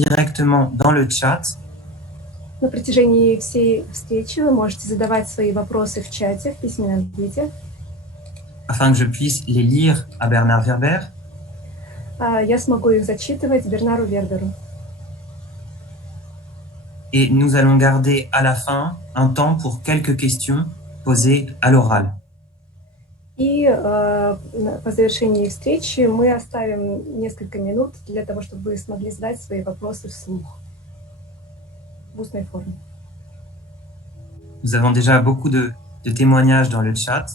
directement dans le chat На протяжении всей встречи вы можете задавать свои вопросы в чате, в письменном виде. afin que je puisse les lire à Bernard Werber. Я смогу их зачитывать Бернару Верберу. Et nous allons garder à la fin un temps pour quelques questions posées à l'oral. И по завершении встречи мы оставим несколько минут для того, чтобы вы смогли задать свои вопросы вслух, в устной форме. Nous avons déjà beaucoup de témoignages dans le chat.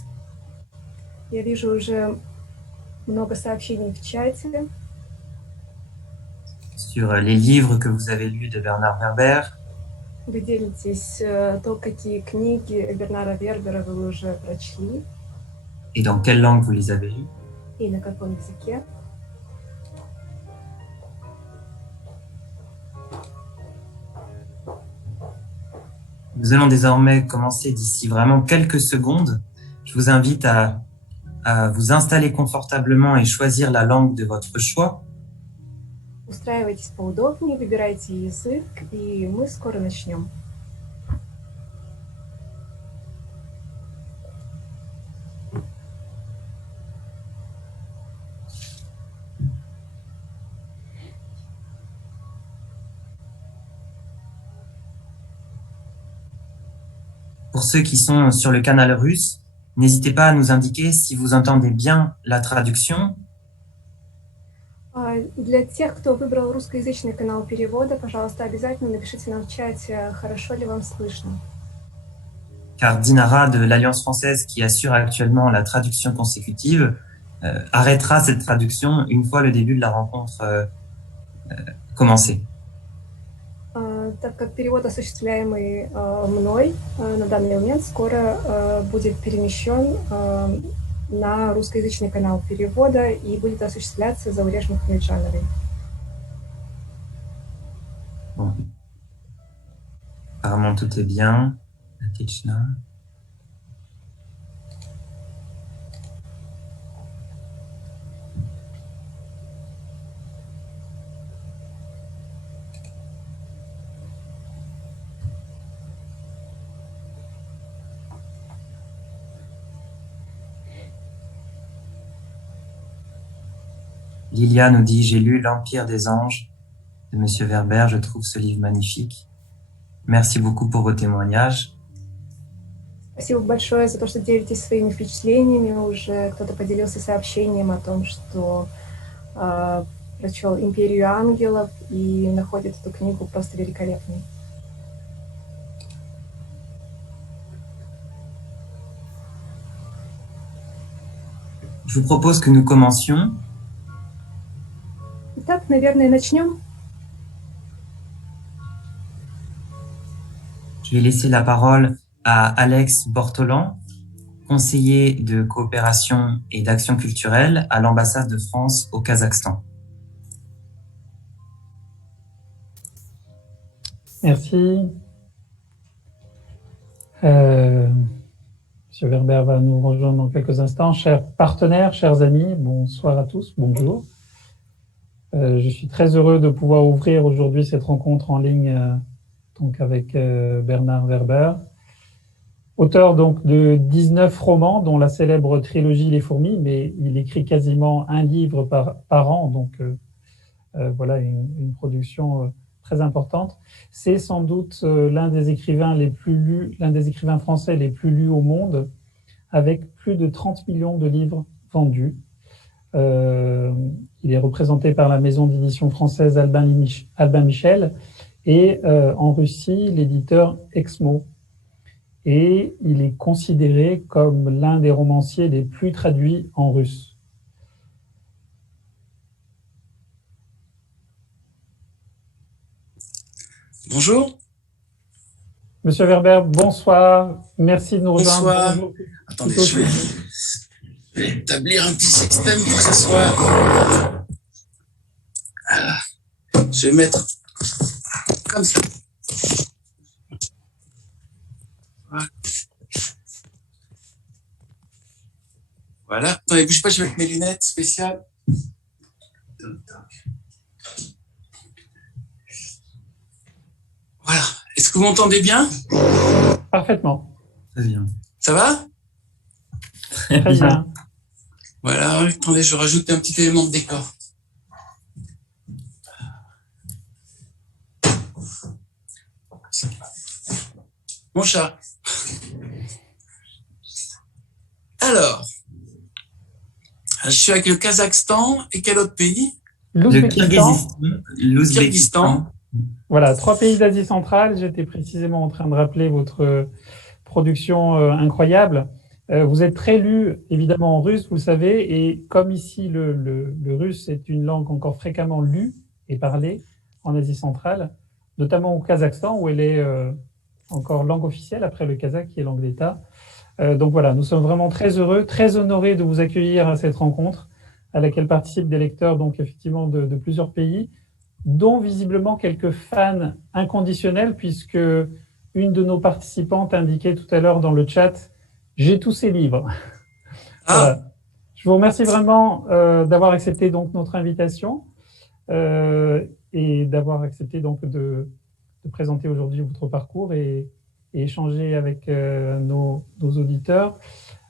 Я вижу уже много сообщений в чате. Sur les livres que vous avez lus de Bernard Werber. Вы делитесь то, какие книги Бернара Вербера вы уже прочли. Et dans quelle langue vous les avez lus. И на каком языке. Nous allons désormais commencer d'ici vraiment quelques secondes. Je vous invite à vous installer confortablement et choisir la langue de votre choix. Устраивайтесь поудобнее, выбирайте язык, и мы скоро начнем. Pour ceux qui sont sur le canal russe, n'hésitez pas à nous indiquer si vous entendez bien la traduction. Для тех, кто выбрал русскоязычный канал перевода, пожалуйста, обязательно напишите нам в чате, хорошо ли вам слышно. Car Dinara de l'Alliance française, qui assure actuellement la traduction consécutive, arrêtera cette traduction une fois le début de la rencontre commencé. Так как перевод, осуществляемый мной на данный момент, скоро будет перемещен на русскоязычный канал перевода и будет осуществляться Зауреш Мухамеджановой. Bon. Apparemment tout est bien. Отлично. Lilia nous dit « J'ai lu L'Empire des anges » de Monsieur Werber. Je trouve ce livre magnifique. Merci beaucoup pour vos témoignages. Спасибо большое за то, что делитесь своими впечатлениями. Уже кто-то поделился сообщением о том, что прочел «Империю ангелов» и находит эту книгу просто великолепной. Je vous propose que nous commencions. Итак, наверное, начнем. Je vais laisser la parole à Alex Bortolan, conseiller de coopération et d'action culturelle à l'ambassade de France au Kazakhstan. Merci. Monsieur Werber va nous rejoindre dans quelques instants. Chers partenaires, chers amis, bonsoir à tous, bonjour. Je suis très heureux de pouvoir ouvrir aujourd'hui cette rencontre en ligne donc avec Bernard Werber, auteur donc de 19 romans, dont la célèbre trilogie Les Fourmis, mais il écrit quasiment un livre par an, donc voilà une production très importante. C'est sans doute l'un des écrivains français les plus lus au monde, avec plus de 30 millions de livres vendus. Il est représenté par la maison d'édition française Albin Michel et en Russie, l'éditeur Exmo. Et il est considéré comme l'un des romanciers les plus traduits en russe. Bonjour. Monsieur Werber, bonsoir. Merci de nous rejoindre. Bonsoir. Bonjour. Attendez, je vais établir un petit système pour que ça soit... Voilà. Je vais mettre comme ça. Voilà. Attendez, bouge pas, je vais mettre mes lunettes spéciales. que vous m'entendez bien? Parfaitement. Très bien. Ça va? Très bien. Voilà, attendez, je rajoute un petit élément de décor. Mon chat. Alors, je suis avec le Kazakhstan et quel autre pays? Le L'Ouzbékistan. l'Ouzbékistan. Voilà, 3 pays d'Asie centrale. J'étais précisément en train de rappeler votre production incroyable. Vous êtes très lu, évidemment, en russe, vous le savez, et comme ici, le russe est une langue encore fréquemment lue et parlée en Asie centrale, notamment au Kazakhstan, où elle est encore langue officielle, après le kazakh, qui est langue d'État. Donc voilà, nous sommes vraiment très heureux, très honorés de vous accueillir à cette rencontre, à laquelle participent des lecteurs, donc effectivement, de plusieurs pays, dont visiblement quelques fans inconditionnels, puisque une de nos participantes indiquait tout à l'heure dans le chat: j'ai tous ces livres. Ah. Voilà. Je vous remercie vraiment d'avoir accepté donc notre invitation et d'avoir accepté donc de présenter aujourd'hui votre parcours et échanger avec nos auditeurs.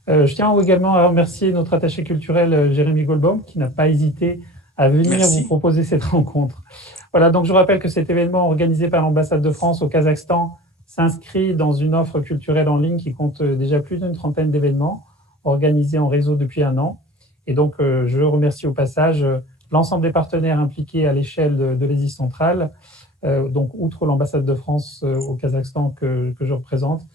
Je tiens également à remercier notre attaché culturel Jérémy Goldbaum, qui n'a pas hésité à venir vous proposer cette rencontre. Voilà, donc je rappelle que cet événement organisé par l'ambassade de France au Kazakhstan s'inscrit dans une offre culturelle en ligne qui compte déjà plus d'une trentaine d'événements organisés en réseau depuis 1 an. Et donc, je remercie au passage l'ensemble des partenaires impliqués à l'échelle de l'Asie centrale, donc outre l'ambassade de France au Kazakhstan que je représente,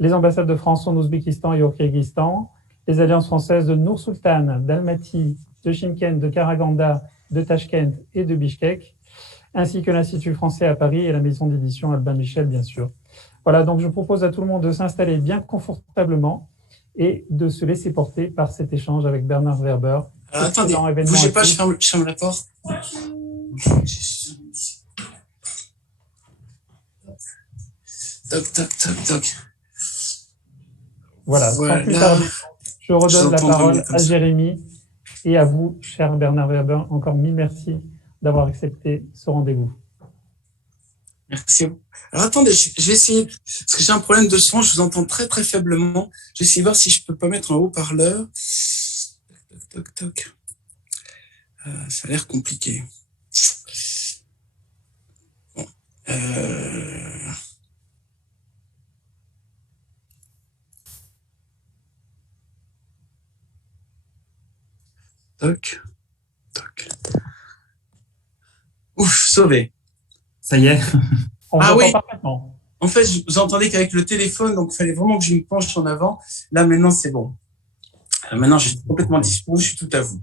les ambassades de France en Ouzbékistan et au Kirghizistan, les alliances françaises de Nour-Sultan, d'Almaty, de Chimkent, de Karaganda, de Tachkent et de Bishkek, ainsi que l'Institut français à Paris et la maison d'édition Albin Michel, bien sûr. Voilà, donc je propose à tout le monde de s'installer bien confortablement et de se laisser porter par cet échange avec Bernard Werber. Alors, attendez, bougez pas, je ferme la porte. Toc, toc, toc, toc. Voilà, sans plus tarder, je redonne la parole à Jérémy et à vous, cher Bernard Werber. Encore 1000 merci d'avoir accepté ce rendez-vous. Merci. Alors attendez, je vais essayer, parce que j'ai un problème de son, je vous entends très très faiblement. Je vais essayer de voir si je peux pas mettre un haut-parleur. Toc, toc, toc. Ça a l'air compliqué. Bon. Toc, toc. Ouf, sauvé. Ça y est. On vous entend parfaitement. En fait, vous entendez qu'avec le téléphone, donc il fallait vraiment que je me penche en avant. Là, maintenant, c'est bon. Maintenant, je suis complètement dispo, je suis tout à vous.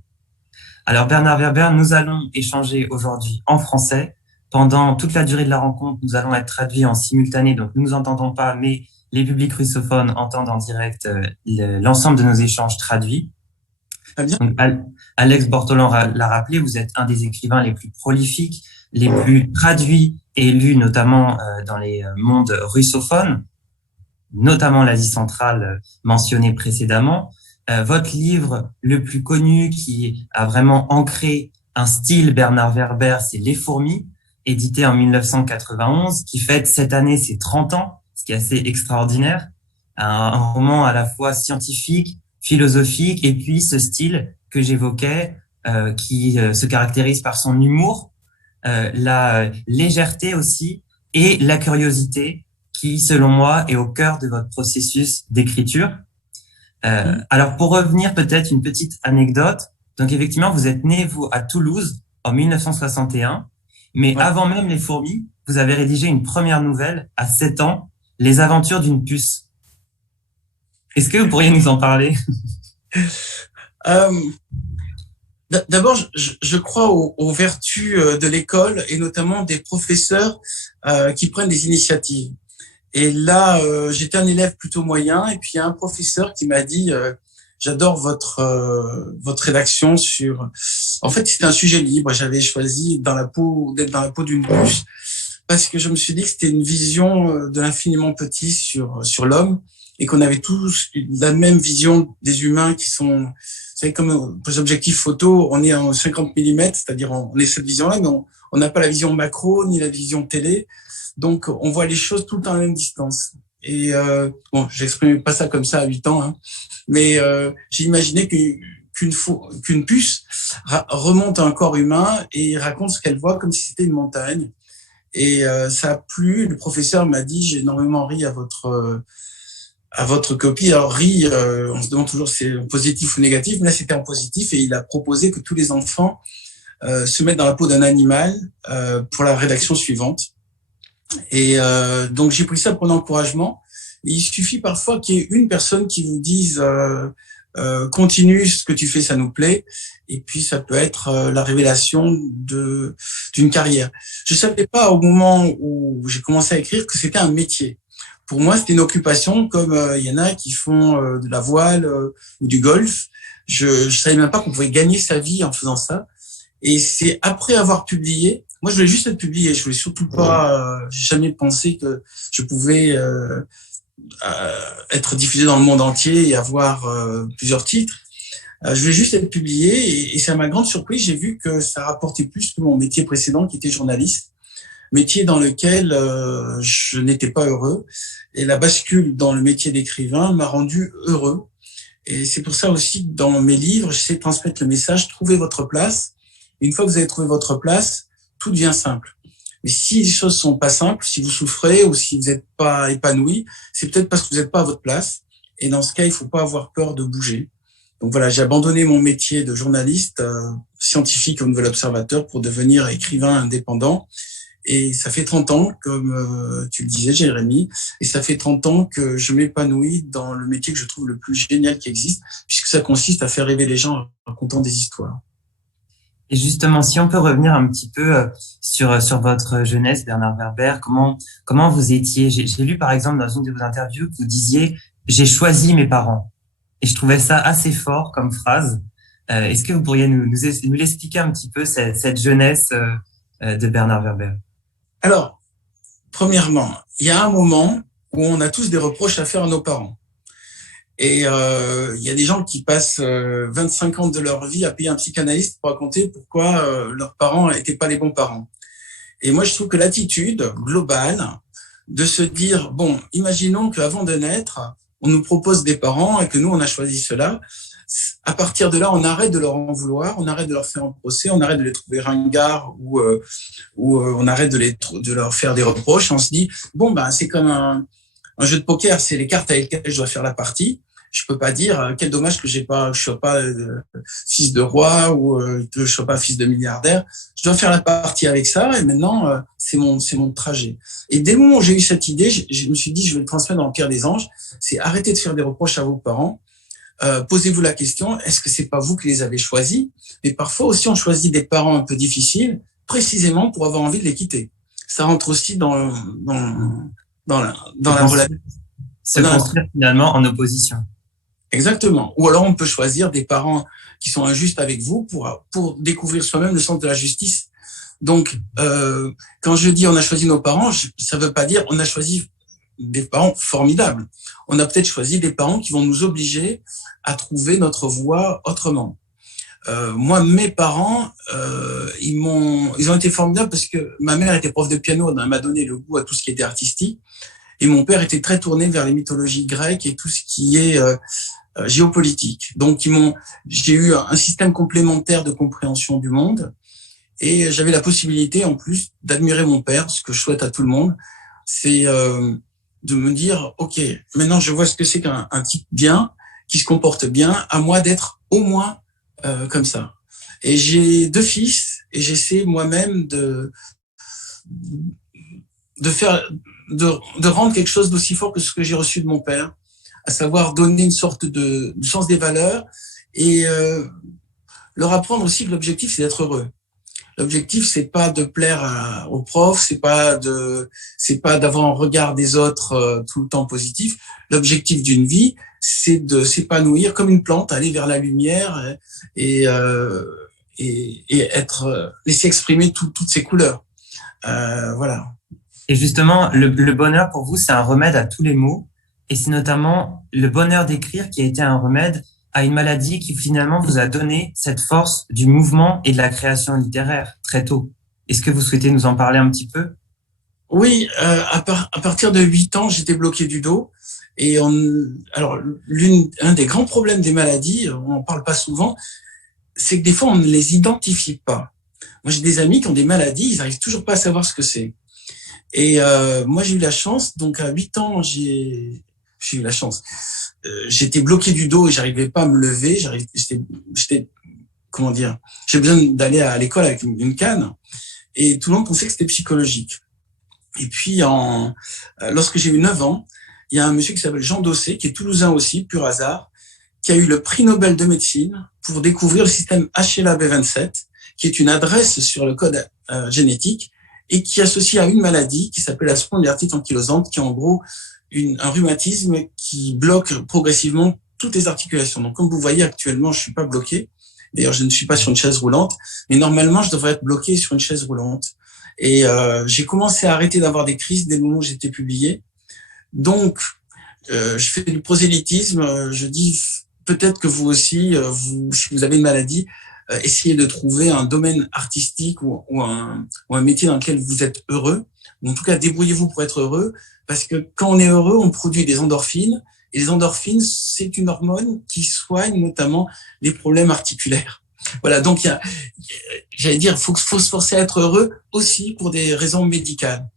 Alors, Bernard Werber, nous allons échanger aujourd'hui en français. Pendant toute la durée de la rencontre, nous allons être traduits en simultané, donc nous entendons pas, mais les publics russophones entendent en direct l'ensemble de nos échanges traduits. Très bien. Donc, Alex Bortolan l'a rappelé, vous êtes un des écrivains les plus prolifiques, les plus traduits et lus notamment dans les mondes russophones, notamment l'Asie centrale mentionnée précédemment. Votre livre le plus connu qui a vraiment ancré un style Bernard Werber, c'est Les Fourmis, édité en 1991, qui fête cette année ses 30 ans, ce qui est assez extraordinaire. Un roman à la fois scientifique, philosophique, et puis ce style que j'évoquais, qui se caractérise par son humour, la légèreté aussi, et la curiosité, qui, selon moi, est au cœur de votre processus d'écriture. Alors, pour revenir peut-être une petite anecdote, donc effectivement, vous êtes né, vous, à Toulouse, en 1961, mais avant même Les Fourmis, vous avez rédigé une première nouvelle à 7 ans, Les Aventures d'une puce. Est-ce que vous pourriez nous en parler? D'abord, je crois aux vertus de l'école et notamment des professeurs qui prennent des initiatives. Et là, j'étais un élève plutôt moyen et puis il y a un professeur qui m'a dit j'adore votre rédaction sur. En fait, c'était un sujet libre. J'avais choisi d'être dans la peau d'une puce parce que je me suis dit que c'était une vision de l'infiniment petit sur l'homme et qu'on avait tous la même vision des humains qui sont. Vous savez, comme pour les objectifs photo, on est en 50 mm, c'est-à-dire on est cette vision-là, mais On n'a pas la vision macro ni la vision télé, donc on voit les choses tout le temps à la même distance. Et bon, j'exprimais pas ça comme ça à 8 ans, hein, mais j'ai imaginé qu'une puce remonte à un corps humain et raconte ce qu'elle voit comme si c'était une montagne. Et ça a plu. Le professeur m'a dit, j'ai énormément ri à votre copie. Alors ri, on se demande toujours si c'est en positif ou négatif, mais là c'était en positif et il a proposé que tous les enfants se mettent dans la peau d'un animal pour la rédaction suivante. Et donc j'ai pris ça pour un encouragement. Et il suffit parfois qu'il y ait une personne qui vous dise continue, ce que tu fais, ça nous plaît. Et puis ça peut être la révélation d'une carrière. Je savais pas au moment où j'ai commencé à écrire que c'était un métier. Pour moi, c'était une occupation comme il y en a qui font de la voile ou du golf. Je savais même pas qu'on pouvait gagner sa vie en faisant ça. Et c'est après avoir publié, moi je voulais juste être publié, je voulais surtout pas, j'ai jamais pensé que je pouvais être diffusé dans le monde entier et avoir plusieurs titres. Je voulais juste être publié et c'est à ma grande surprise, j'ai vu que ça rapportait plus que mon métier précédent qui était journaliste, métier dans lequel je n'étais pas heureux. Et la bascule dans le métier d'écrivain m'a rendu heureux. Et c'est pour ça aussi que dans mes livres, j'essaie de transmettre le message, trouvez votre place. Et une fois que vous avez trouvé votre place, tout devient simple. Mais si les choses sont pas simples, si vous souffrez ou si vous n'êtes pas épanoui, c'est peut-être parce que vous n'êtes pas à votre place. Et dans ce cas, il faut pas avoir peur de bouger. Donc voilà, j'ai abandonné mon métier de journaliste scientifique au Nouvel Observateur pour devenir écrivain indépendant. Et ça fait 30 ans, comme tu le disais, Jérémy, et ça fait 30 ans que je m'épanouis dans le métier que je trouve le plus génial qui existe, puisque ça consiste à faire rêver les gens en racontant des histoires. Et justement, si on peut revenir un petit peu sur votre jeunesse, Bernard Werber, comment vous étiez. J'ai lu par exemple dans une de vos interviews que vous disiez « j'ai choisi mes parents ». Et je trouvais ça assez fort comme phrase. Est-ce que vous pourriez nous l'expliquer un petit peu, cette jeunesse de Bernard Werber? Alors, premièrement, il y a un moment où on a tous des reproches à faire à nos parents. Et il y a des gens qui passent 25 ans de leur vie à payer un psychanalyste pour raconter pourquoi leurs parents n'étaient pas les bons parents. Et moi, je trouve que l'attitude globale de se dire, bon, imaginons qu'avant de naître, on nous propose des parents et que nous, on a choisi cela. À partir de là, on arrête de leur en vouloir, on arrête de leur faire un procès, on arrête de les trouver ringards ou on arrête de leur faire des reproches. On se dit, bon, ben, c'est comme un jeu de poker, c'est les cartes avec lesquelles je dois faire la partie. Je peux pas dire quel dommage que je sois pas fils de roi ou que je sois pas fils de milliardaire. Je dois faire la partie avec ça et maintenant c'est mon trajet. Et dès le moment où j'ai eu cette idée, je me suis dit je vais le transmettre dans le cœur des anges. C'est arrêter de faire des reproches à vos parents. Posez-vous la question, est-ce que c'est pas vous qui les avez choisis? Mais parfois aussi on choisit des parents un peu difficiles précisément pour avoir envie de les quitter. Ça rentre aussi dans la relation. Se construire finalement en opposition. Exactement. Ou alors on peut choisir des parents qui sont injustes avec vous pour découvrir soi-même le sens de la justice. Donc, quand je dis on a choisi nos parents, ça veut pas dire on a choisi des parents formidables. On a peut-être choisi des parents qui vont nous obliger à trouver notre voie autrement. Moi, mes parents, ils ont été formidables parce que ma mère était prof de piano, elle m'a donné le goût à tout ce qui était artistique. Et mon père était très tourné vers les mythologies grecques et tout ce qui est géopolitique. Donc, j'ai eu un système complémentaire de compréhension du monde et j'avais la possibilité, en plus, d'admirer mon père, ce que je souhaite à tout le monde, c'est de me dire, OK, maintenant je vois ce que c'est qu'un type bien, qui se comporte bien, à moi d'être au moins comme ça. Et j'ai 2 fils et j'essaie moi-même de rendre quelque chose d'aussi fort que ce que j'ai reçu de mon père, à savoir donner une sorte de sens des valeurs et leur apprendre aussi que l'objectif c'est d'être heureux. L'objectif c'est pas de plaire aux profs, c'est pas d'avoir un regard des autres tout le temps positif. L'objectif d'une vie c'est de s'épanouir comme une plante, aller vers la lumière et laisser exprimer toutes ses couleurs. Voilà. Et justement, le bonheur pour vous, c'est un remède à tous les maux. Et c'est notamment le bonheur d'écrire qui a été un remède à une maladie qui finalement vous a donné cette force du mouvement et de la création littéraire très tôt. Est-ce que vous souhaitez nous en parler un petit peu? Oui, à partir de 8 ans, j'étais bloqué du dos. Et alors, un des grands problèmes des maladies, on n'en parle pas souvent, c'est que des fois, on ne les identifie pas. Moi, j'ai des amis qui ont des maladies, ils n'arrivent toujours pas à savoir ce que c'est. Et moi, j'ai eu la chance, donc à 8 ans, j'ai eu la chance. J'étais bloqué du dos et j'arrivais pas à me lever. J'étais, comment dire, j'ai besoin d'aller à l'école avec une canne. Et tout le monde pensait que c'était psychologique. Et puis, lorsque j'ai eu 9 ans, il y a un monsieur qui s'appelle Jean Dossé, qui est toulousain aussi, pur hasard, qui a eu le prix Nobel de médecine pour découvrir le système HLA-B27, qui est une adresse sur le code génétique et qui est associé à une maladie qui s'appelle la spondylarthrite ankylosante, qui est en gros un rhumatisme qui bloque progressivement toutes les articulations. Donc, comme vous voyez, actuellement, je suis pas bloqué. D'ailleurs, je ne suis pas sur une chaise roulante, mais normalement, je devrais être bloqué sur une chaise roulante. Et j'ai commencé à arrêter d'avoir des crises dès le moment où j'étais publié. Donc, je fais du prosélytisme. Je dis peut-être que vous aussi, si vous avez une maladie, essayez de trouver un domaine artistique ou un métier dans lequel vous êtes heureux. En tout cas, débrouillez-vous pour être heureux, parce que quand on est heureux, on produit des endorphines. Et les endorphines, c'est une hormone qui soigne notamment les problèmes articulaires. Voilà, donc j'allais dire, faut se forcer à être heureux aussi pour des raisons médicales.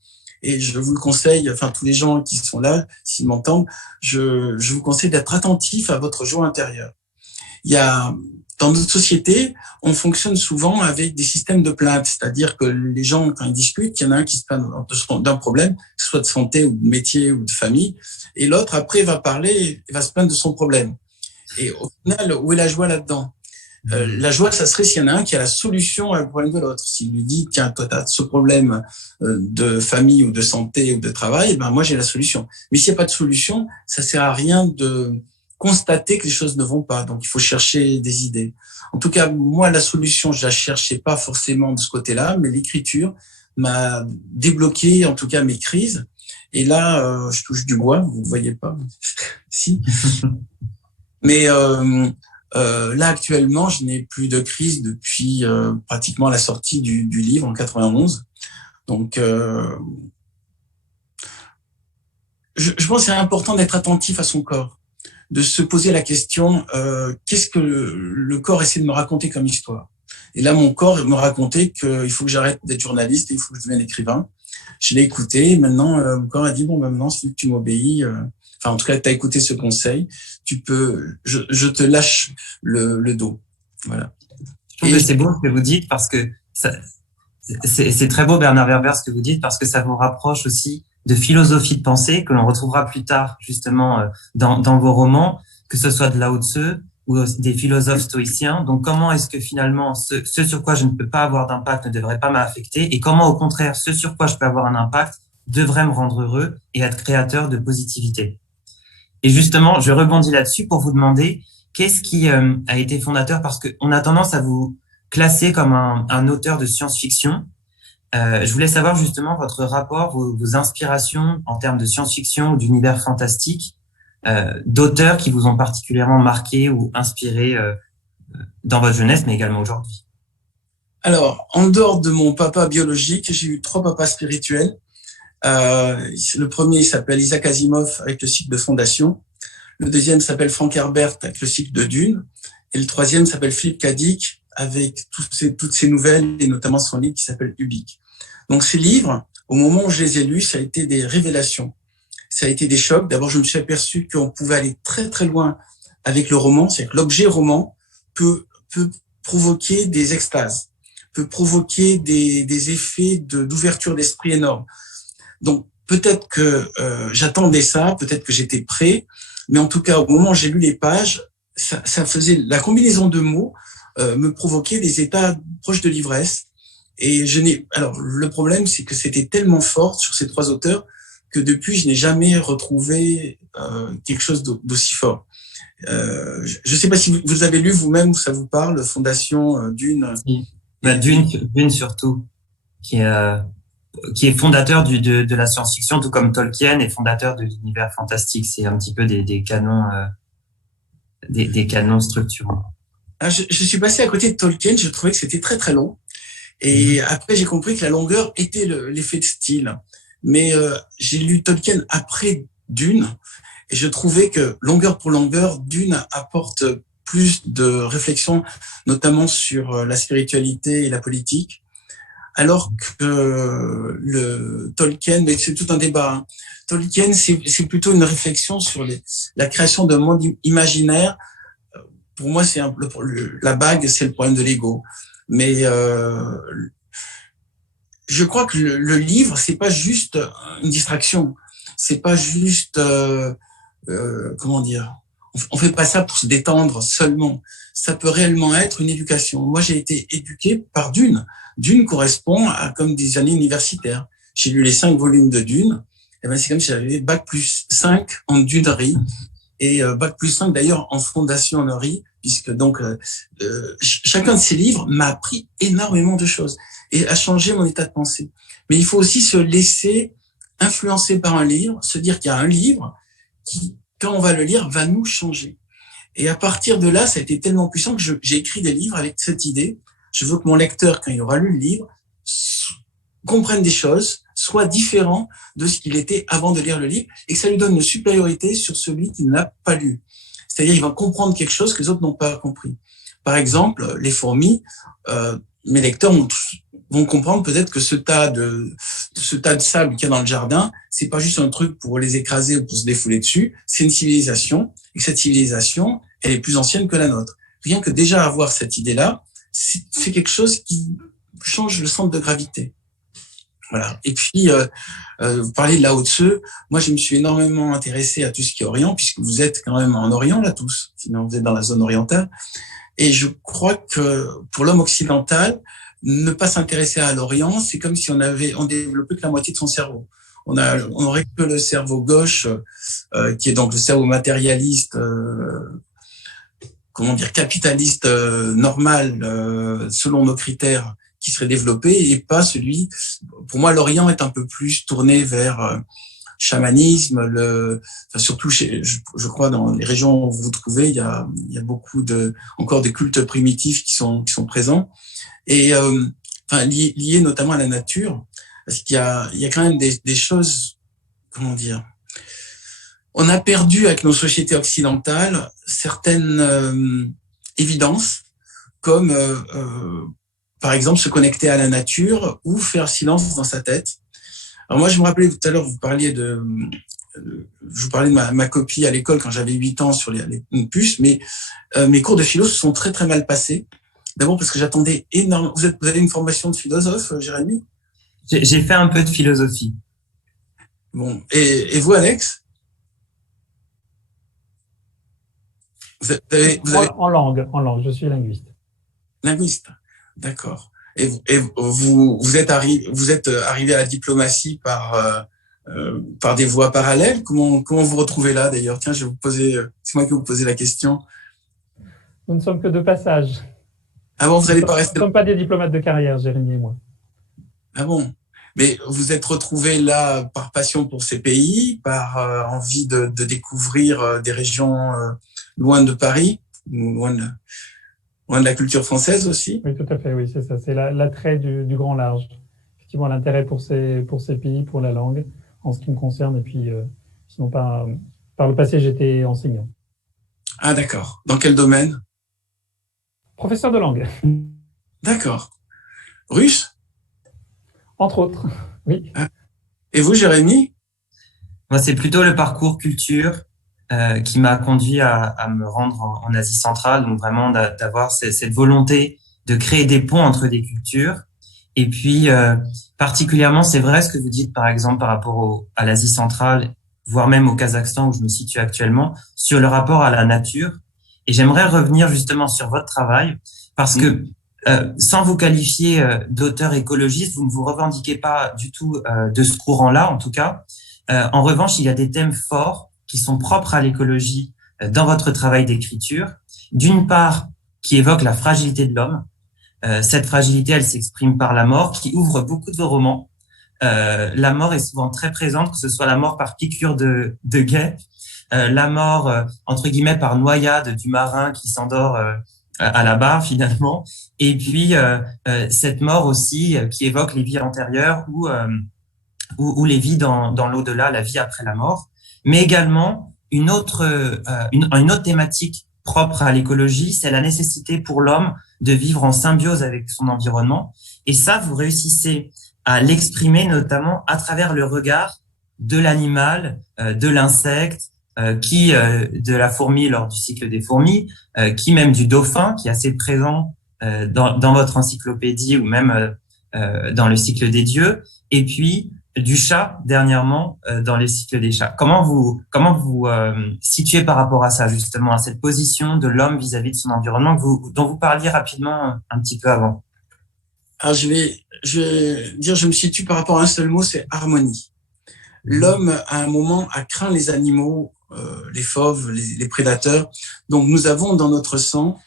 Et je vous le conseille, enfin tous les gens qui sont là, s'ils m'entendent, je vous conseille d'être attentif à votre joie intérieure. Dans notre société, on fonctionne souvent avec des systèmes de plainte, c'est-à-dire que les gens, quand ils discutent, il y en a un qui se plaint d'un problème, que ce soit de santé ou de métier ou de famille, et l'autre après va se plaindre de son problème. Et au final, où est la joie là-dedans? La joie, ça serait s'il y en a un qui a la solution à le problème de l'autre. S'il lui dit, tiens, toi, tu as ce problème de famille ou de santé ou de travail, ben moi, j'ai la solution. Mais s'il n'y a pas de solution, ça sert à rien de constater que les choses ne vont pas. Donc, il faut chercher des idées. En tout cas, moi, la solution, je la cherchais pas forcément de ce côté-là, mais l'écriture m'a débloqué, en tout cas, mes crises. Et là, je touche du bois, vous ne voyez pas. Si. Mais là, actuellement, je n'ai plus de crise depuis pratiquement la sortie du livre en 91. Donc, je pense que c'est important d'être attentif à son corps, de se poser la question, qu'est-ce que le corps essaie de me raconter comme histoire? Et là, mon corps me racontait qu'il faut que j'arrête d'être journaliste et il faut que je devienne écrivain. Je l'ai écouté, et maintenant, mon corps a dit, bon, maintenant, si tu m'obéis, enfin, en tout cas, tu as écouté ce conseil, je te lâche le dos. Voilà. Je trouve que c'est beau ce que vous dites parce que c'est très beau, Bernard Werber, ce que vous dites, parce que ça vous rapproche aussi de philosophie de pensée que l'on retrouvera plus tard, justement, dans vos romans, que ce soit de Lao Tzu ou des philosophes stoïciens. Donc, comment est-ce que finalement, ce sur quoi je ne peux pas avoir d'impact ne devrait pas m'affecter, et comment, au contraire, ce sur quoi je peux avoir un impact devrait me rendre heureux et être créateur de positivité. Et justement, je rebondis là-dessus pour vous demander qu'est-ce qui a été fondateur, parce qu'on a tendance à vous classer comme un auteur de science-fiction. Je voulais savoir justement votre rapport, vos inspirations en termes de science-fiction ou d'univers fantastique, d'auteurs qui vous ont particulièrement marqué ou inspiré dans votre jeunesse, mais également aujourd'hui. Alors, en dehors de mon papa biologique, j'ai eu 3 papas spirituels. Le premier s'appelle Isaac Asimov avec le cycle de Fondation. Le deuxième s'appelle Frank Herbert avec le cycle de Dune. Et le troisième s'appelle Philippe K. Dick avec toutes ces nouvelles, et notamment son livre qui s'appelle Ubik. Donc ces livres, au moment où je les ai lus, ça a été des révélations. Ça a été des chocs. D'abord, je me suis aperçu qu'on pouvait aller très très loin avec le roman. C'est-à-dire que l'objet roman peut provoquer des extases, peut provoquer des effets d'ouverture d'esprit énormes. Donc peut-être que j'attendais ça, peut-être que j'étais prêt, mais en tout cas, au moment où j'ai lu les pages, ça faisait la combinaison de mots me provoquait des états proches de l'ivresse. Et alors le problème, c'est que c'était tellement fort sur ces 3 auteurs que depuis, je n'ai jamais retrouvé quelque chose d'aussi fort. Je ne sais pas si vous avez lu vous-même, où ça vous parle, Fondation, Dune. Oui. Dune surtout, qui est fondateur de la science-fiction, tout comme Tolkien est fondateur de l'univers fantastique. C'est un petit peu des canons, des canons structurants. Je suis passé à côté de Tolkien, je trouvais que c'était très très long. Et après, j'ai compris que la longueur était l'effet de style. Mais j'ai lu Tolkien après Dune, et je trouvais que longueur pour longueur, Dune apporte plus de réflexion, notamment sur la spiritualité et la politique, alors que le Tolkien, mais c'est tout un débat, hein. Tolkien, c'est plutôt une réflexion sur la création d'un monde imaginaire. Pour moi, c'est la bague, c'est le problème de l'ego. Mais je crois que le livre, c'est pas juste une distraction. C'est pas juste, comment dire, on fait pas ça pour se détendre seulement. Ça peut réellement être une éducation. Moi, j'ai été éduqué par Dune. Dune correspond à comme des années universitaires. J'ai lu les 5 volumes de Dune. Et ben, c'est comme si j'avais bac+5 en dunerie et bac+5 d'ailleurs en fondation honoris, puisque donc chacun de ces livres m'a appris énormément de choses et a changé mon état de pensée. Mais il faut aussi se laisser influencer par un livre, se dire qu'il y a un livre qui, quand on va le lire, va nous changer. Et à partir de là, ça a été tellement puissant que j'ai écrit des livres avec cette idée. Je veux que mon lecteur, quand il aura lu le livre, comprenne des choses, soit différent de ce qu'il était avant de lire le livre, et que ça lui donne une supériorité sur celui qui n'a pas lu. C'est-à-dire, il va comprendre quelque chose que les autres n'ont pas compris. Par exemple, les fourmis, mes lecteurs vont comprendre peut-être que ce tas de sable qu'il y a dans le jardin, c'est pas juste un truc pour les écraser ou pour se défouler dessus, c'est une civilisation, et que cette civilisation, elle est plus ancienne que la nôtre. Rien que déjà avoir cette idée-là, c'est quelque chose qui change le centre de gravité. Voilà. Et puis, vous parlez de Lao Tzu. Moi, je me suis énormément intéressé à tout ce qui est Orient, puisque vous êtes quand même en Orient, là, tous. Sinon, vous êtes dans la zone orientale. Et je crois que pour l'homme occidental, ne pas s'intéresser à l'Orient, c'est comme si on développait que la moitié de son cerveau. On aurait que le cerveau gauche, qui est donc le cerveau matérialiste, capitaliste, normal, selon nos critères, qui serait développé, et pas celui. Pour moi, l'Orient est un peu plus tourné vers chamanisme, surtout je crois dans les régions où vous vous trouvez, il y a beaucoup encore des cultes primitifs qui sont présents, et liés notamment à la nature, parce qu'il y a quand même des choses, comment dire. On a perdu avec nos sociétés occidentales certaines évidences, comme par exemple se connecter à la nature ou faire silence dans sa tête. Alors moi, je me rappelais tout à l'heure, je vous parlais de ma copie à l'école quand j'avais 8 ans sur une puce, mais mes cours de philo se sont très très mal passés. D'abord parce que j'attendais énormément. Vous avez une formation de philosophe, Jérémy? J'ai fait un peu de philosophie. Bon, et vous, Alex? Vous avez... En langue, je suis linguiste. Linguiste, d'accord. Et vous êtes arrivé à la diplomatie par des voies parallèles. Comment vous retrouvez là, d'ailleurs? Tiens, je vais vous poser, c'est moi qui vous posez la question. Nous ne sommes que de passage. Ah bon, vous n'allez pas rester... Nous ne sommes pas des diplomates de carrière, Jérémy et moi. Ah bon? Mais vous êtes retrouvés là par passion pour ces pays, par envie de découvrir des régions loin de Paris, loin de la culture française aussi? Oui, tout à fait, oui, c'est ça. C'est l'attrait du grand large. Effectivement, l'intérêt pour ces pays, pour la langue, en ce qui me concerne. Et puis, sinon, par le passé, j'étais enseignant. Ah, d'accord. Dans quel domaine? Professeur de langue. D'accord. Russe? Entre autres, oui. Et vous, Jérémy? Moi, c'est plutôt le parcours culture qui m'a conduit à me rendre en Asie centrale, donc vraiment d'avoir cette volonté de créer des ponts entre des cultures. Et puis, particulièrement, c'est vrai ce que vous dites, par exemple, par rapport à l'Asie centrale, voire même au Kazakhstan où je me situe actuellement, sur le rapport à la nature. Et j'aimerais revenir justement sur votre travail, parce que sans vous qualifier d'auteur écologiste, vous ne vous revendiquez pas du tout de ce courant-là, en tout cas. En revanche, il y a des thèmes forts qui sont propres à l'écologie dans votre travail d'écriture. D'une part, qui évoque la fragilité de l'homme. Cette fragilité, elle s'exprime par la mort, qui ouvre beaucoup de vos romans. La mort est souvent très présente, que ce soit la mort par piqûre de guêpe, la mort, entre guillemets, par noyade du marin qui s'endort à la barre finalement. Et puis cette mort aussi qui évoque les vies antérieures ou les vies dans l'au-delà, la vie après la mort, mais également une autre thématique propre à l'écologie, c'est la nécessité pour l'homme de vivre en symbiose avec son environnement. Et ça, vous réussissez à l'exprimer notamment à travers le regard de l'animal, de l'insecte, de la fourmi lors du cycle des fourmis, qui même du dauphin, qui est assez présent dans votre encyclopédie ou même dans le cycle des dieux, et puis du chat dernièrement dans les cycles des chats. Comment vous situez par rapport à ça justement, à cette position de l'homme vis-à-vis de son environnement dont vous parliez rapidement un petit peu avant? Alors je vais dire, je me situe par rapport à un seul mot, c'est harmonie. L'homme à un moment a craint les animaux, les fauves, les prédateurs. Donc nous avons dans notre sang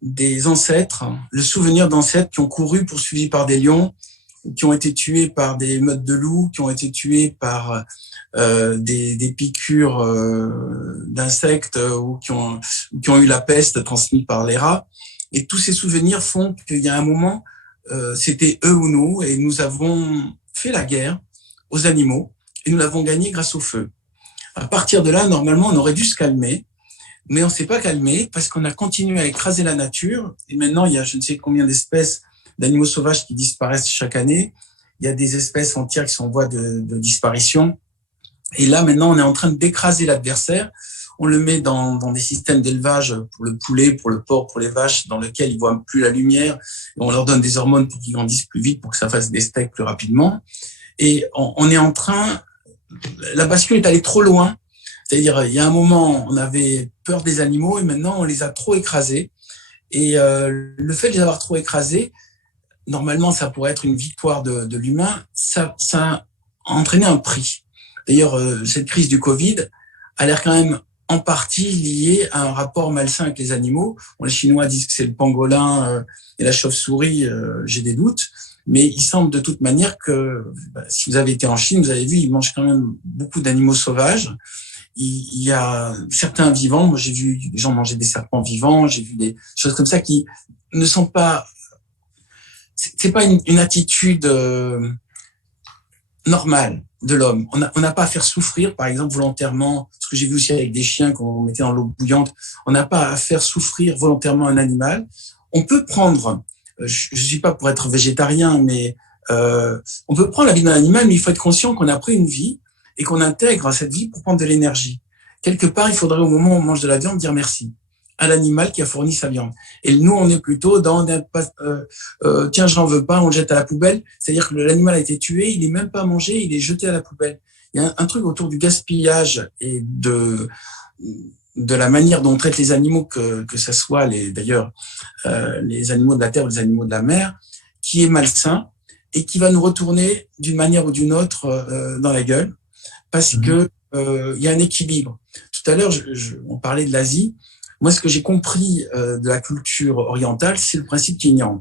des ancêtres, le souvenir d'ancêtres qui ont couru poursuivis par des lions, qui ont été tués par des meutes de loups, qui ont été tués par des piqûres d'insectes ou qui ont eu la peste transmise par les rats. Et tous ces souvenirs font qu'il y a un moment, c'était eux ou nous, et nous avons fait la guerre aux animaux et nous l'avons gagnée grâce au feu. À partir de là, normalement, on aurait dû se calmer, mais on ne s'est pas calmé parce qu'on a continué à écraser la nature. Et maintenant, il y a je ne sais combien d'espèces d'animaux sauvages qui disparaissent chaque année. Il y a des espèces entières qui sont en voie de disparition. Et là, maintenant, on est en train d'écraser l'adversaire. On le met dans des systèmes d'élevage pour le poulet, pour le porc, pour les vaches, dans lesquels ils voient plus la lumière. On leur donne des hormones pour qu'ils grandissent plus vite, pour que ça fasse des steaks plus rapidement. Et on est en train, la bascule est allée trop loin. C'est-à-dire, il y a un moment, on avait peur des animaux et maintenant, on les a trop écrasés. Et le fait de les avoir trop écrasés, normalement, ça pourrait être une victoire de l'humain. Ça a entraîné un prix. D'ailleurs, cette crise du Covid a l'air quand même en partie liée à un rapport malsain avec les animaux. Bon, les Chinois disent que c'est le pangolin et la chauve-souris, j'ai des doutes. Mais il semble de toute manière que, si vous avez été en Chine, vous avez vu, ils mangent quand même beaucoup d'animaux sauvages. Il y a certains vivants, moi j'ai vu des gens manger des serpents vivants, j'ai vu des choses comme ça qui ne sont pas... C'est pas une attitude normale de l'homme. On n'a pas à faire souffrir, par exemple, volontairement, ce que j'ai vu aussi avec des chiens qu'on mettait dans l'eau bouillante, on n'a pas à faire souffrir volontairement un animal. On peut prendre, je suis pas pour être végétarien, mais on peut prendre la vie d'un animal, mais il faut être conscient qu'on a pris une vie et qu'on intègre cette vie pour prendre de l'énergie. Quelque part, il faudrait au moment où on mange de la viande dire merci à l'animal qui a fourni sa viande. Et nous, on est plutôt dans tiens, j'en veux pas, on le jette à la poubelle. C'est-à-dire que l'animal a été tué, il est même pas mangé, il est jeté à la poubelle. Il y a un truc autour du gaspillage et de la manière dont on traite les animaux, que ça soit d'ailleurs les animaux de la terre ou les animaux de la mer, qui est malsain et qui va nous retourner d'une manière ou d'une autre dans la gueule, parce que il y a un équilibre. Tout à l'heure, on parlait de l'Asie. Moi, ce que j'ai compris de la culture orientale, c'est le principe yin-yang.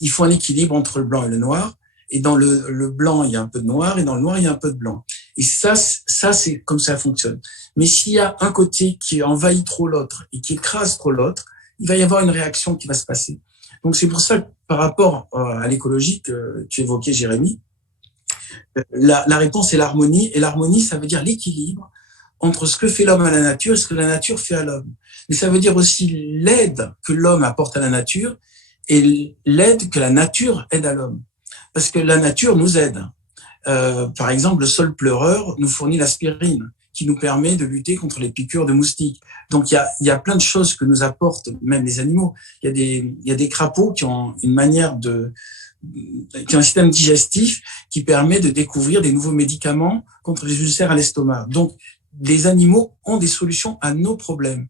Il faut un équilibre entre le blanc et le noir. Et dans le blanc, il y a un peu de noir, et dans le noir, il y a un peu de blanc. Et ça c'est comme ça fonctionne. Mais s'il y a un côté qui envahit trop l'autre et qui écrase trop l'autre, il va y avoir une réaction qui va se passer. Donc, c'est pour ça que par rapport à l'écologie que tu évoquais, Jérémy, la réponse est l'harmonie. Et l'harmonie, ça veut dire l'équilibre entre ce que fait l'homme à la nature et ce que la nature fait à l'homme. Mais ça veut dire aussi l'aide que l'homme apporte à la nature et l'aide que la nature aide à l'homme. Parce que la nature nous aide. Par exemple, le sol pleureur nous fournit l'aspirine qui nous permet de lutter contre les piqûres de moustiques. Donc, il y a plein de choses que nous apportent même les animaux. Il y a des crapauds qui ont une manière qui ont un système digestif qui permet de découvrir des nouveaux médicaments contre les ulcères à l'estomac. Donc, les animaux ont des solutions à nos problèmes.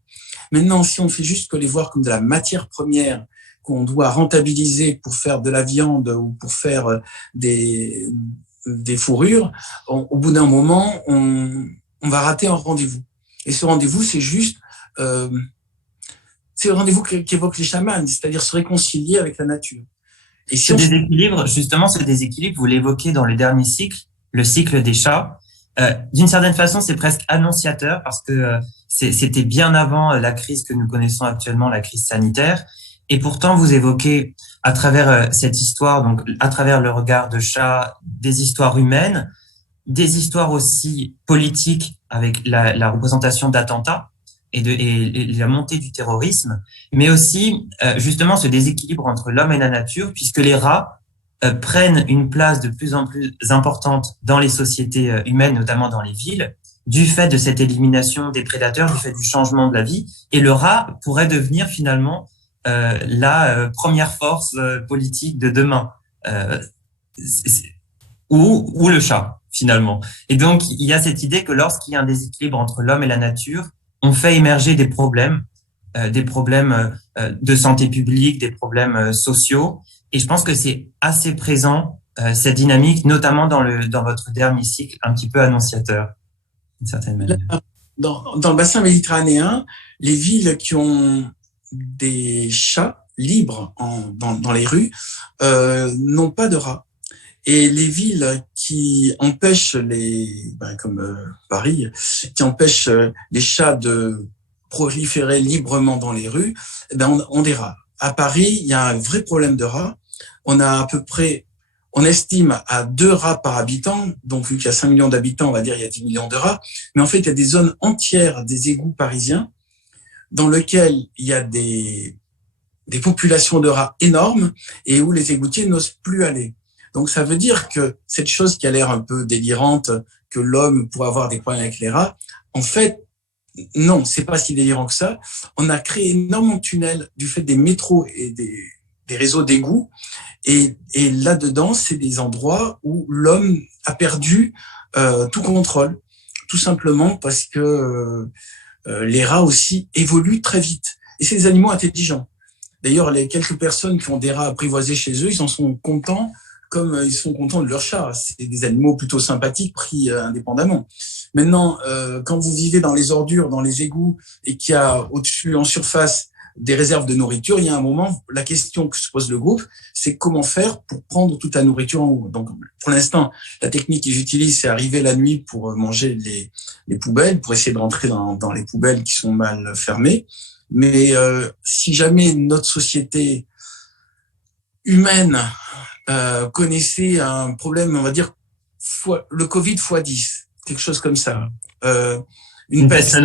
Maintenant, si on fait juste que les voir comme de la matière première qu'on doit rentabiliser pour faire de la viande ou pour faire des fourrures, au bout d'un moment, on va rater un rendez-vous. Et ce rendez-vous, c'est juste, c'est le rendez-vous qu'évoquent les chamans, c'est-à-dire se réconcilier avec la nature. Et si déséquilibre, justement, ce déséquilibre, vous l'évoquez dans le dernier cycle, le cycle des chats. D'une certaine façon, c'est presque annonciateur parce que c'était bien avant la crise que nous connaissons actuellement, la crise sanitaire. Et pourtant, vous évoquez à travers cette histoire, donc à travers le regard de chat, des histoires humaines, des histoires aussi politiques avec la représentation d'attentats et la montée du terrorisme, mais aussi justement ce déséquilibre entre l'homme et la nature, puisque les rats prennent une place de plus en plus importante dans les sociétés humaines, notamment dans les villes, du fait de cette élimination des prédateurs, du fait du changement de la vie. Et le rat pourrait devenir finalement la première force politique de demain, ou le chat, finalement. Et donc, il y a cette idée que lorsqu'il y a un déséquilibre entre l'homme et la nature, on fait émerger des problèmes de santé publique, des problèmes sociaux. Et je pense que c'est assez présent, cette dynamique, notamment dans votre dernier cycle, un petit peu annonciateur, d'une certaine manière. Dans le bassin méditerranéen, les villes qui ont des chats libres dans les rues n'ont pas de rats. Et les villes qui empêchent comme Paris, qui empêchent les chats de proliférer librement dans les rues, ont des rats. À Paris, il y a un vrai problème de rats. On a à peu près, on estime à 2 rats par habitant. Donc, vu qu'il y a 5 millions d'habitants, on va dire il y a 10 millions de rats. Mais en fait, il y a des zones entières des égouts parisiens dans lesquelles il y a des populations de rats énormes et où les égoutiers n'osent plus aller. Donc, ça veut dire que cette chose qui a l'air un peu délirante, que l'homme pourrait avoir des problèmes avec les rats, en fait, non, c'est pas si délirant que ça. On a créé énormément de tunnels du fait des métros et des réseaux d'égouts. Et là-dedans, c'est des endroits où l'homme a perdu tout contrôle, tout simplement parce que les rats aussi évoluent très vite. Et c'est des animaux intelligents. D'ailleurs, les quelques personnes qui ont des rats apprivoisés chez eux, ils en sont contents comme ils sont contents de leur chat. C'est des animaux plutôt sympathiques pris indépendamment. Maintenant, quand vous vivez dans les ordures, dans les égouts, et qu'il y a au-dessus, en surface, des réserves de nourriture, il y a un moment, la question que se pose le groupe, c'est comment faire pour prendre toute la nourriture en haut. Donc, pour l'instant, la technique qu'ils utilisent, c'est arriver la nuit pour manger les poubelles, pour essayer de rentrer dans les poubelles qui sont mal fermées. Mais si jamais notre société humaine connaissait un problème, on va dire, le Covid x10, quelque chose comme ça, une peste.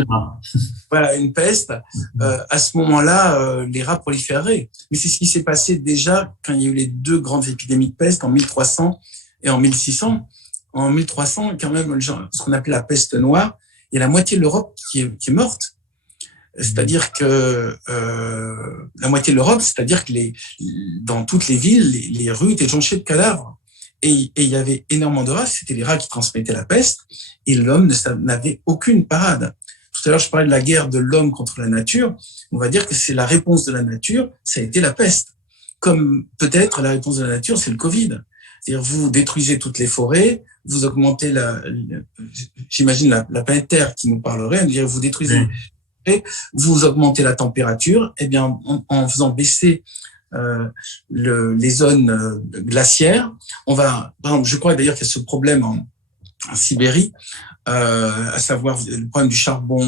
Voilà, une peste. À ce moment-là, les rats proliféreraient. Mais c'est ce qui s'est passé déjà quand il y a eu les 2 grandes épidémies de peste en 1300 et en 1600. En 1300, quand même, ce qu'on appelle la peste noire, il y a la moitié de l'Europe qui est morte. C'est-à-dire que la moitié de l'Europe, c'est-à-dire que dans toutes les villes, les rues étaient jonchées de cadavres. Et il y avait énormément de rats, c'était les rats qui transmettaient la peste, et l'homme n'avait aucune parade. Tout à l'heure, je parlais de la guerre de l'homme contre la nature. On va dire que c'est la réponse de la nature, ça a été la peste. Comme peut-être la réponse de la nature, c'est le Covid. C'est-à-dire, vous détruisez toutes les forêts, vous augmentez j'imagine la planète Terre qui nous parlerait, dire vous détruisez, vous augmentez la température, eh bien, en faisant baisser les zones glaciaires, par exemple, je crois d'ailleurs qu'il y a ce problème en Sibérie, à savoir le problème du charbon,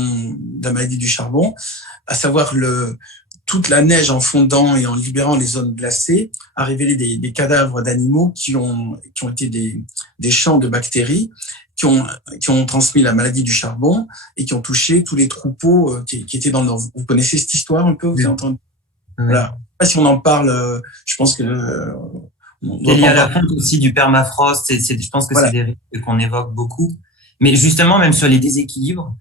de la maladie du charbon, à savoir toute la neige en fondant et en libérant les zones glacées a révélé des cadavres d'animaux qui ont été des champs de bactéries qui ont transmis la maladie du charbon et qui ont touché tous les troupeaux qui étaient dans le nord. Vous connaissez cette histoire un peu? Vous avez entendu? Voilà. Si on en parle, je pense que il y a la fonte aussi du permafrost. Je pense que voilà. C'est des risques qu'on évoque beaucoup. Mais justement, même sur les déséquilibres,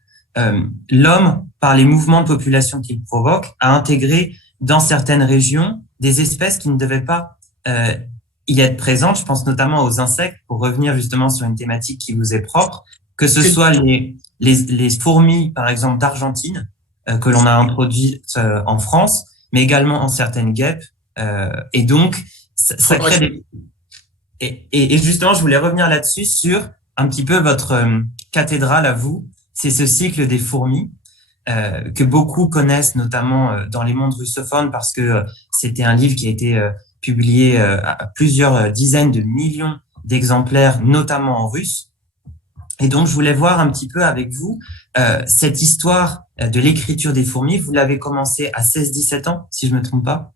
l'homme, par les mouvements de population qu'il provoque, a intégré dans certaines régions des espèces qui ne devaient pas y être présentes. Je pense notamment aux insectes, pour revenir justement sur une thématique qui vous est propre, que ce soit les fourmis, par exemple, d'Argentine, que l'on a introduites en France, mais également en certaines guêpes. Et donc, ça crée et justement, je voulais revenir là-dessus sur un petit peu votre cathédrale à vous. C'est ce cycle des fourmis que beaucoup connaissent, notamment dans les mondes russophones, parce que c'était un livre qui a été publié à plusieurs dizaines de millions d'exemplaires, notamment en russe. Et donc, je voulais voir un petit peu avec vous cette histoire de l'écriture des fourmis. Vous l'avez commencé à 16-17 ans, si je me trompe pas?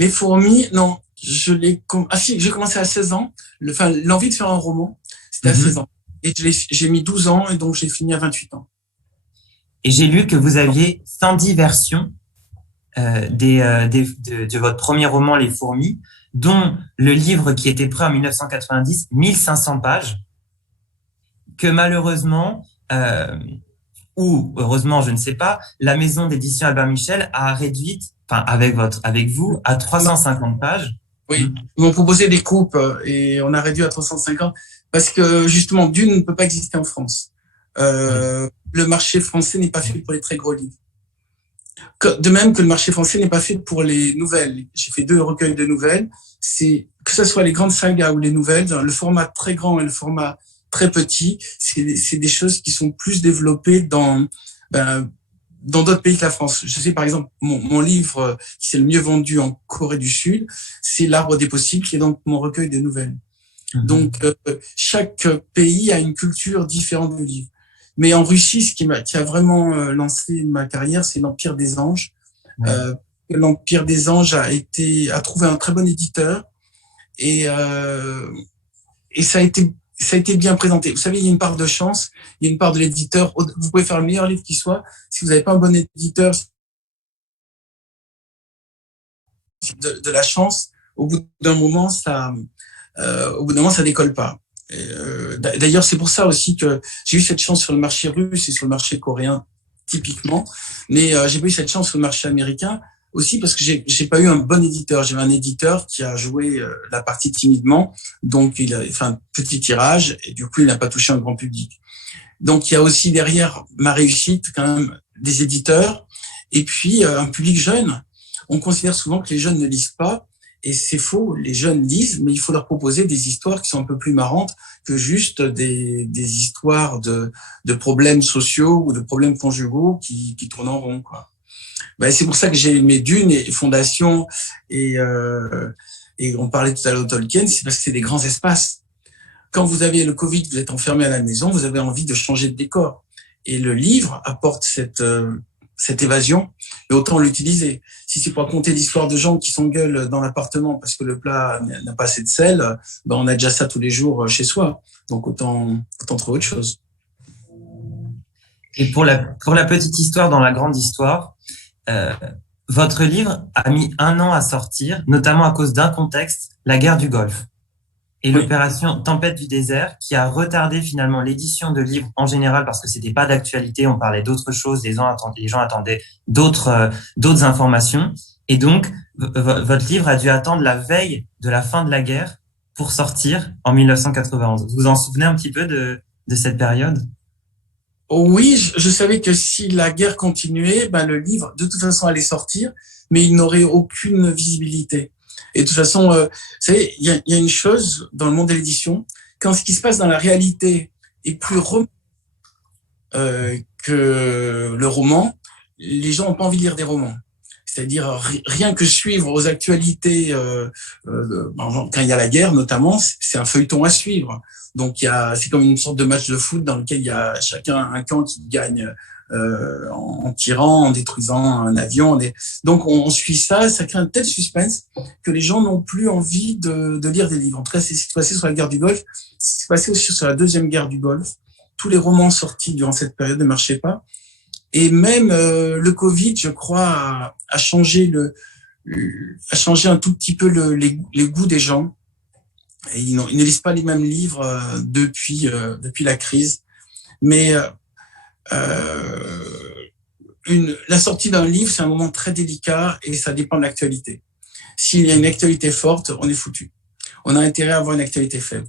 Les fourmis, non. J'ai commencé à 16 ans. L'envie de faire un roman, c'était à 16 ans. Et j'ai mis 12 ans, et donc j'ai fini à 28 ans. Et j'ai lu que vous aviez 110 versions de votre premier roman, Les Fourmis, dont le livre qui était prêt en 1990, 1500 pages, que malheureusement, ou heureusement, je ne sais pas, la maison d'édition Albert Michel a réduite, enfin avec vous, à 350 pages. Oui, ils m'ont proposé des coupes et on a réduit à 350 parce que justement, Dune ne peut pas exister en France. Le marché français n'est pas fait pour les très gros livres. De même que le marché français n'est pas fait pour les nouvelles. J'ai fait 2 recueils de nouvelles. Que ce soit les grandes sagas ou les nouvelles, le format très grand et le format très petit, c'est des choses qui sont plus développées dans d'autres pays que la France. Je sais par exemple, mon livre qui s'est le mieux vendu en Corée du Sud, c'est L'Arbre des possibles, qui est donc mon recueil de nouvelles. Donc chaque pays a une culture différente du livre. Mais en Russie, ce qui a vraiment lancé ma carrière, c'est l'Empire des Anges. Ouais. L'Empire des Anges a trouvé un très bon éditeur et ça a été bien présenté. Vous savez, il y a une part de chance, il y a une part de l'éditeur. Vous pouvez faire le meilleur livre qui soit. Si vous n'avez pas un bon éditeur, de la chance, au bout d'un moment, ça décolle pas. D'ailleurs, c'est pour ça aussi que j'ai eu cette chance sur le marché russe et sur le marché coréen, typiquement. Mais j'ai pas eu cette chance sur le marché américain aussi parce que j'ai pas eu un bon éditeur. J'avais un éditeur qui a joué la partie timidement, donc il a fait un petit tirage et du coup il n'a pas touché un grand public. Donc il y a aussi derrière ma réussite quand même des éditeurs et puis un public jeune. On considère souvent que les jeunes ne lisent pas et c'est faux. Les jeunes lisent, mais il faut leur proposer des histoires qui sont un peu plus marrantes que juste des histoires de problèmes sociaux ou de problèmes conjugaux qui tournent en rond, quoi. Ben, c'est pour ça que j'ai aimé Dune et Fondation et on parlait tout à l'heure de Tolkien, c'est parce que c'est des grands espaces. Quand vous avez le Covid, vous êtes enfermé à la maison, vous avez envie de changer de décor. Et le livre apporte cette évasion, et autant l'utiliser. Si c'est pour raconter l'histoire de gens qui s'engueulent dans l'appartement parce que le plat n'a pas assez de sel, ben on a déjà ça tous les jours chez soi. Donc autant trouver autre chose. Et pour la petite histoire dans la grande histoire, votre livre a mis 1 an à sortir, notamment à cause d'un contexte, la guerre du Golfe. Et l'opération Tempête du désert, qui a retardé finalement l'édition de livres en général parce que c'était pas d'actualité, on parlait d'autres choses, les gens attendaient d'autres informations. Et donc, votre livre a dû attendre la veille de la fin de la guerre pour sortir en 1991. Vous vous en souvenez un petit peu de cette période? Oui, je savais que si la guerre continuait, ben le livre, de toute façon, allait sortir, mais il n'aurait aucune visibilité. Et de toute façon, vous savez, il y a une chose dans le monde de l'édition, quand ce qui se passe dans la réalité est plus que le roman, les gens n'ont pas envie de lire des romans. C'est-à-dire rien que suivre aux actualités, quand il y a la guerre notamment, c'est un feuilleton à suivre. Donc c'est comme une sorte de match de foot dans lequel il y a chacun un camp qui gagne en tirant, en détruisant un avion. Donc on suit ça crée un tel suspense que les gens n'ont plus envie de lire des livres. En tout cas, c'est ce qui s'est passé sur la guerre du Golfe, c'est ce qui s'est passé aussi sur la deuxième guerre du Golfe. Tous les romans sortis durant cette période ne marchaient pas. Et même le Covid, je crois, a changé un tout petit peu les goûts des gens. Et ils ne lisent pas les mêmes livres depuis la crise. Mais la sortie d'un livre, c'est un moment très délicat et ça dépend de l'actualité. S'il y a une actualité forte, on est foutu. On a intérêt à avoir une actualité faible.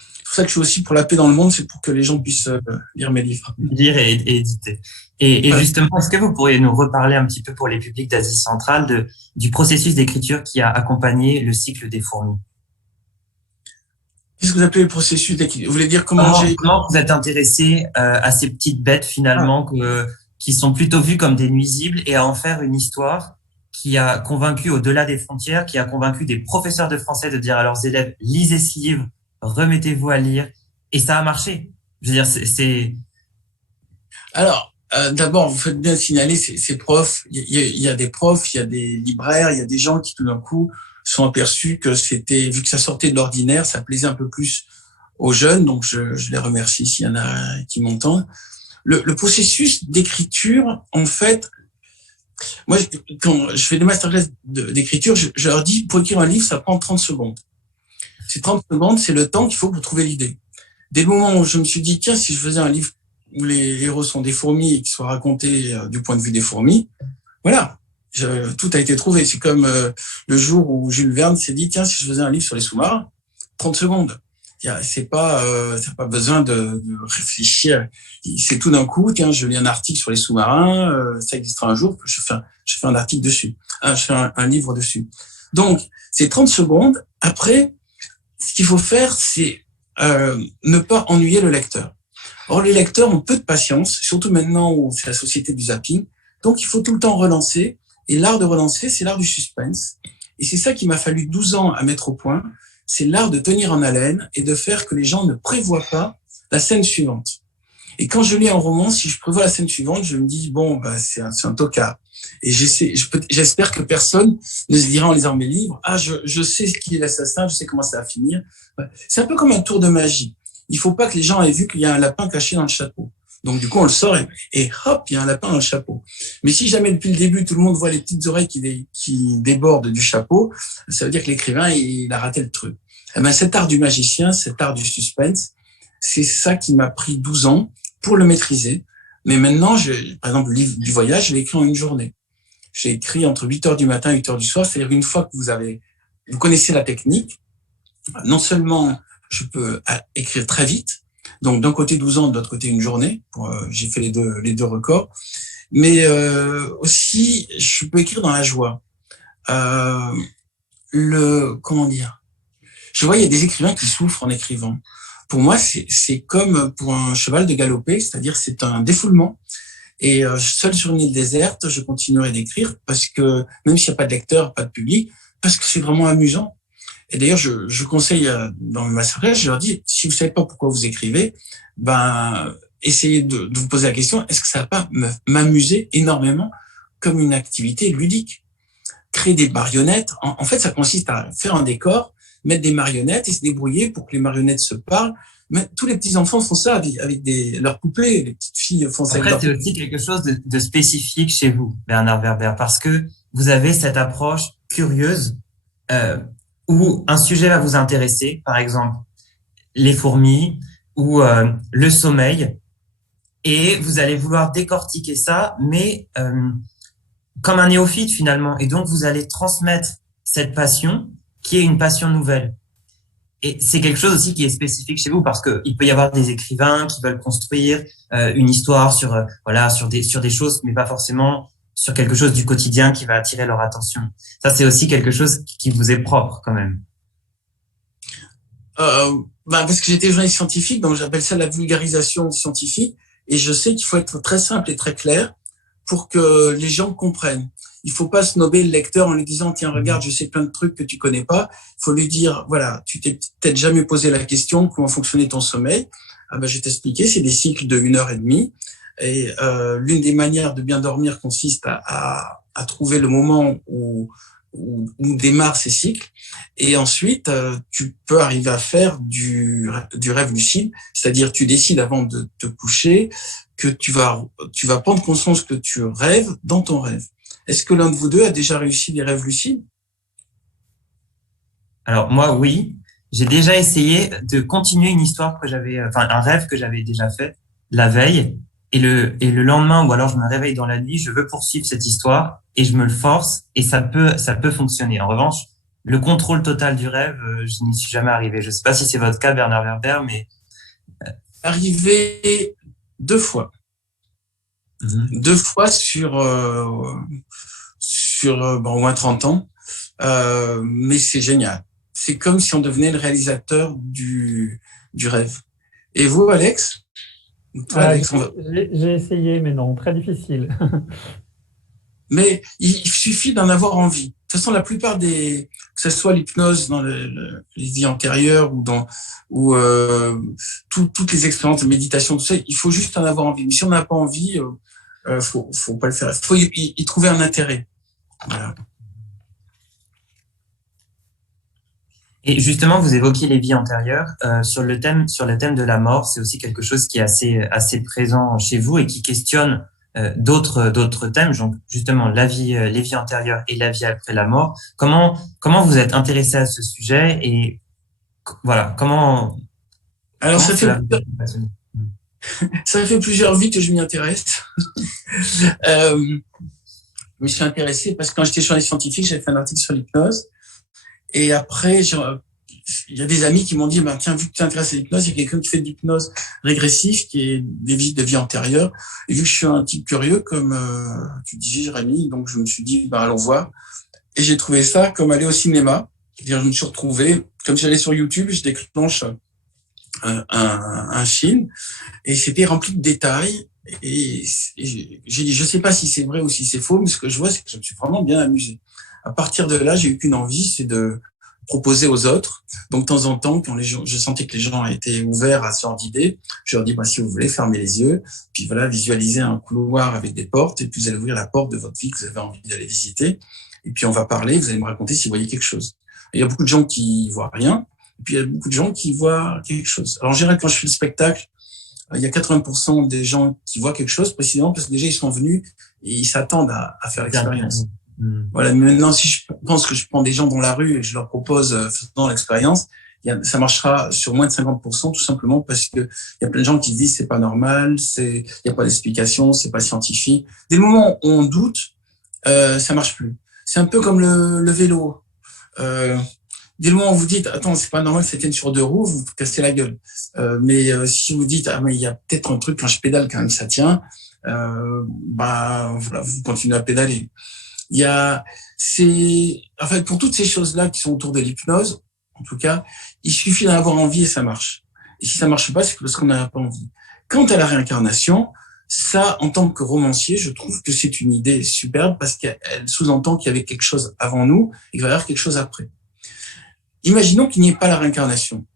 C'est pour ça que je suis aussi pour la paix dans le monde, c'est pour que les gens puissent lire mes livres. Lire et éditer. Et justement, est-ce que vous pourriez nous reparler un petit peu pour les publics d'Asie centrale du processus d'écriture qui a accompagné le cycle des fourmis? Qu'est-ce que vous appelez le processus d'écriture? Vous voulez dire comment vous êtes intéressé à ces petites bêtes finalement qui sont plutôt vues comme des nuisibles et à en faire une histoire qui a convaincu au-delà des frontières, qui a convaincu des professeurs de français de dire à leurs élèves « lisez ce livre, remettez-vous à lire » et ça a marché. Je veux dire, c'est... Alors, D'abord, vous faites bien de signaler ces profs. Il y a des profs, il y a des libraires, il y a des gens qui tout d'un coup sont aperçus que c'était, vu que ça sortait de l'ordinaire, ça plaisait un peu plus aux jeunes. Donc, je les remercie s'il y en a qui m'entendent. Le processus d'écriture, en fait, moi, quand je fais des masterclass d'écriture, je leur dis, pour écrire un livre, ça prend 30 secondes. Ces 30 secondes, c'est le temps qu'il faut pour trouver l'idée. Dès le moment où je me suis dit, tiens, si je faisais un livre où les héros sont des fourmis et qui soient racontés du point de vue des fourmis, voilà, tout a été trouvé. C'est comme le jour où Jules Verne s'est dit, tiens, si je faisais un livre sur les sous-marins, 30 secondes. C'est pas besoin de réfléchir. C'est tout d'un coup, tiens, je lis un article sur les sous-marins, ça existera un jour, je fais un article dessus, je fais un livre dessus. Donc, c'est 30 secondes. Après, ce qu'il faut faire, c'est ne pas ennuyer le lecteur. Or, les lecteurs ont peu de patience, surtout maintenant où c'est la société du zapping. Donc, il faut tout le temps relancer. Et l'art de relancer, c'est l'art du suspense. Et c'est ça qui m'a fallu 12 ans à mettre au point. C'est l'art de tenir en haleine et de faire que les gens ne prévoient pas la scène suivante. Et quand je lis un roman, si je prévois la scène suivante, je me dis, bon, bah, c'est un tocard. Et j'espère que personne ne se dira en lisant mes livres, ah, je sais qui est l'assassin, je sais comment ça va finir. C'est un peu comme un tour de magie. Il faut pas que les gens aient vu qu'il y a un lapin caché dans le chapeau. Donc, du coup, on le sort et hop, il y a un lapin dans le chapeau. Mais si jamais depuis le début, tout le monde voit les petites oreilles qui débordent du chapeau, ça veut dire que l'écrivain, il a raté le truc. Eh ben, cet art du magicien, cet art du suspense, c'est ça qui m'a pris 12 ans pour le maîtriser. Mais maintenant, par exemple, le livre du voyage, je l'ai écrit en une journée. J'ai écrit entre 8h du matin et 8h du soir. C'est-à-dire une fois que vous connaissez la technique, non seulement je peux écrire très vite, donc d'un côté 12 ans, de l'autre côté une journée. J'ai fait les deux records. Mais aussi, je peux écrire dans la joie. Comment dire? Je vois, il y a des écrivains qui souffrent en écrivant. Pour moi, c'est comme pour un cheval de galoper, c'est-à-dire c'est un défoulement. Et seul sur une île déserte, je continuerai d'écrire parce que, même s'il n'y a pas de lecteur, pas de public, parce que c'est vraiment amusant. Et d'ailleurs, je conseille dans ma masterclass, je leur dis, si vous savez pas pourquoi vous écrivez, ben, essayez de vous poser la question, est-ce que ça va pas m'amuser énormément comme une activité ludique? Créer des marionnettes, en fait, ça consiste à faire un décor, mettre des marionnettes et se débrouiller pour que les marionnettes se parlent. Mais tous les petits enfants font ça avec leurs poupées, les petites filles font ça. Après, c'est aussi quelque chose de spécifique chez vous, Bernard Werber, parce que vous avez cette approche curieuse où un sujet va vous intéresser, par exemple les fourmis ou le sommeil, et vous allez vouloir décortiquer ça, mais comme un néophyte finalement, et donc vous allez transmettre cette passion qui est une passion nouvelle. Et c'est quelque chose aussi qui est spécifique chez vous parce que il peut y avoir des écrivains qui veulent construire une histoire sur des choses, mais pas forcément sur quelque chose du quotidien qui va attirer leur attention. Ça, c'est aussi quelque chose qui vous est propre quand même. Parce que j'étais journaliste scientifique, donc j'appelle ça la vulgarisation scientifique, et je sais qu'il faut être très simple et très clair pour que les gens comprennent. Il faut pas snober le lecteur en lui disant, tiens, regarde, je sais plein de trucs que tu connais pas. Il faut lui dire, voilà, tu t'es peut-être jamais posé la question, comment fonctionnait ton sommeil? Je vais t'expliquer, c'est des cycles de 1h30. Et l'une des manières de bien dormir consiste à trouver le moment où démarrent ces cycles. Et ensuite, tu peux arriver à faire du rêve lucide, c'est-à-dire tu décides avant de te coucher que tu vas prendre conscience que tu rêves dans ton rêve. Est-ce que l'un de vous deux a déjà réussi des rêves lucides? Alors moi, oui. J'ai déjà essayé de continuer une histoire un rêve que j'avais déjà fait la veille. Et le lendemain, ou alors je me réveille dans la nuit, je veux poursuivre cette histoire et je me le force et ça peut fonctionner. En revanche, le contrôle total du rêve, je n'y suis jamais arrivé. Je sais pas si c'est votre cas, Bernard Werber, mais arrivé 2 fois. 2 fois sur au moins 30 ans. Mais c'est génial. C'est comme si on devenait le réalisateur du rêve. Et vous, Alex? J'ai essayé, mais non, très difficile. Mais il suffit d'en avoir envie. De toute façon, la plupart que ce soit l'hypnose dans les vies antérieures ou toutes les expériences de méditation, tout ça, il faut juste en avoir envie. Mais si on n'a pas envie, faut pas le faire. Faut y trouver un intérêt. Voilà. Et justement, vous évoquiez les vies antérieures sur le thème de la mort. C'est aussi quelque chose qui est assez présent chez vous et qui questionne d'autres thèmes. Donc justement, les vies antérieures et la vie après la mort. Comment vous êtes intéressé à ce sujet et voilà Alors ça fait plusieurs vies que je m'y intéresse. Je me suis intéressé parce que quand j'étais journaliste scientifique, j'avais fait un article sur l'hypnose. Et après, il y a des amis qui m'ont dit, tiens, vu que tu t'intéresses à l'hypnose, il y a quelqu'un qui fait de l'hypnose régressive, qui est des visites de vie antérieure. Et vu que je suis un type curieux, comme tu disais, Jérémy, donc je me suis dit, allons voir. Et j'ai trouvé ça comme aller au cinéma. C'est-à-dire, je me suis retrouvé, comme j'allais sur YouTube, je déclenche un film, et c'était rempli de détails. Et j'ai dit, je sais pas si c'est vrai ou si c'est faux, mais ce que je vois, c'est que je me suis vraiment bien amusé. À partir de là, j'ai eu qu'une envie, c'est de proposer aux autres. Donc, de temps en temps, quand je sentais que les gens étaient ouverts à ce genre d'idées, je leur dis, si vous voulez, fermez les yeux, puis voilà, visualisez un couloir avec des portes, et puis vous allez ouvrir la porte de votre vie que vous avez envie d'aller visiter, et puis on va parler, vous allez me raconter si vous voyez quelque chose. Et il y a beaucoup de gens qui voient rien, et puis il y a beaucoup de gens qui voient quelque chose. Alors, en général, quand je fais le spectacle, il y a 80% des gens qui voient quelque chose, précisément parce que déjà, ils sont venus et ils s'attendent à faire l'expérience. Voilà. Mais maintenant, si je pense que je prends des gens dans la rue et je leur propose faisant l'expérience, ça marchera sur moins de 50%, tout simplement parce que il y a plein de gens qui se disent c'est pas normal, il y a pas d'explication, c'est pas scientifique. Dès le moment où on doute, ça marche plus. C'est un peu comme le vélo. Dès le moment où vous dites attends, c'est pas normal, c'est une sur deux roues, vous cassez la gueule. Mais si vous dites mais il y a peut-être un truc quand je pédale quand même ça tient, voilà, vous continuez à pédaler. En fait, pour toutes ces choses-là qui sont autour de l'hypnose, en tout cas, il suffit d'en avoir envie et ça marche. Et si ça marche pas, c'est parce qu'on n'a pas envie. Quant à la réincarnation, ça, en tant que romancier, je trouve que c'est une idée superbe parce qu'elle sous-entend qu'il y avait quelque chose avant nous et qu'il va y avoir quelque chose après. Imaginons qu'il n'y ait pas la réincarnation.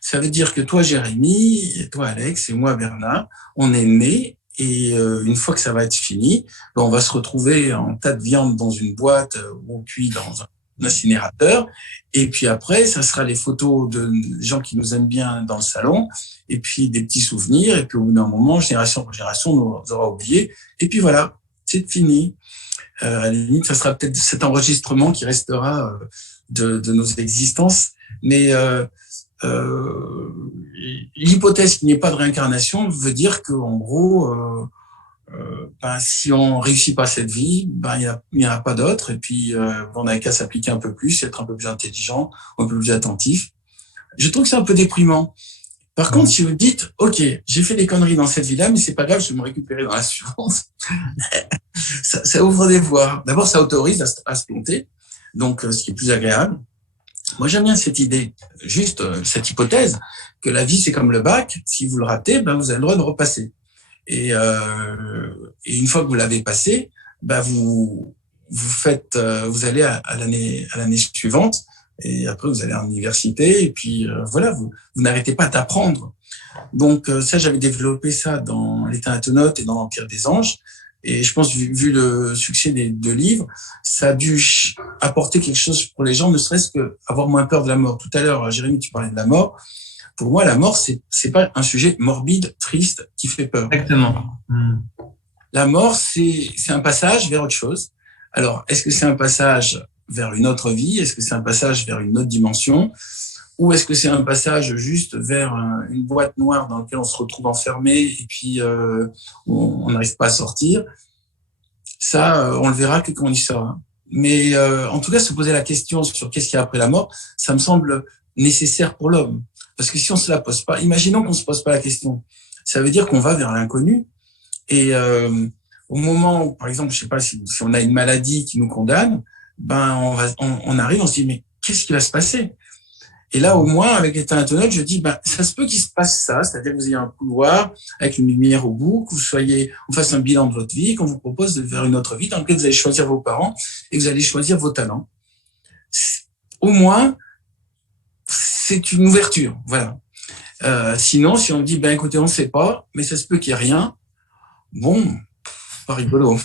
Ça veut dire que toi, Jérémy, et toi, Alex, et moi, Bernard, on est nés. Et une fois que ça va être fini, on va se retrouver en tas de viande dans une boîte ou cuit dans un incinérateur. Et puis après, ça sera les photos de gens qui nous aiment bien dans le salon. Et puis des petits souvenirs. Et puis au bout d'un moment, génération après génération, on nous aura oublié. Et puis voilà, c'est fini. À la limite, ça sera peut-être cet enregistrement qui restera de nos existences. Mais l'hypothèse qu'il n'y ait pas de réincarnation veut dire que, en gros, si on réussit pas cette vie, il n'y en a pas d'autre. Et puis, on n'a qu'à s'appliquer un peu plus, être un peu plus intelligent, un peu plus attentif. Je trouve que c'est un peu déprimant. Par contre, si vous dites, OK, j'ai fait des conneries dans cette vie-là, mais c'est pas grave, je vais me récupérer dans la suivante. ça ouvre des voies. D'abord, ça autorise à se planter. Donc, ce qui est plus agréable. Moi, j'aime bien cette idée, juste cette hypothèse, que la vie, c'est comme le bac. Si vous le ratez, vous avez le droit de repasser. Et une fois que vous l'avez passé, vous allez à l'année suivante. Et après, vous allez à l'université. Et puis, voilà, vous n'arrêtez pas d'apprendre. Donc, ça, j'avais développé ça dans Les Thanatonautes et dans l'Empire des Anges. Et je pense, vu le succès des deux livres, ça a dû apporter quelque chose pour les gens, ne serait-ce que avoir moins peur de la mort. Tout à l'heure, Jérémy, tu parlais de la mort. Pour moi, la mort, c'est pas un sujet morbide, triste, qui fait peur. Exactement. La mort, c'est un passage vers autre chose. Alors, est-ce que c'est un passage vers une autre vie? Est-ce que c'est un passage vers une autre dimension? Ou est-ce que c'est un passage juste vers une boîte noire dans laquelle on se retrouve enfermé et puis on n'arrive pas à sortir? Ça, on le verra que quand on y sera. Mais en tout cas, se poser la question sur qu'est-ce qu'il y a après la mort, ça me semble nécessaire pour l'homme. Parce que si on se la pose pas, imaginons qu'on se pose pas la question, ça veut dire qu'on va vers l'inconnu. Et au moment où, par exemple, je sais pas, si on a une maladie qui nous condamne, on arrive, on se dit mais qu'est-ce qui va se passer? Et là, au moins, avec les Thanatonautes, je dis, ça se peut qu'il se passe ça, c'est-à-dire que vous ayez un couloir avec une lumière au bout, que on fasse un bilan de votre vie, qu'on vous propose de faire une autre vie dans laquelle vous allez choisir vos parents et vous allez choisir vos talents. Au moins, c'est une ouverture, voilà. Sinon, si on dit, écoutez, on ne sait pas, mais ça se peut qu'il n'y ait rien, bon, pas rigolo.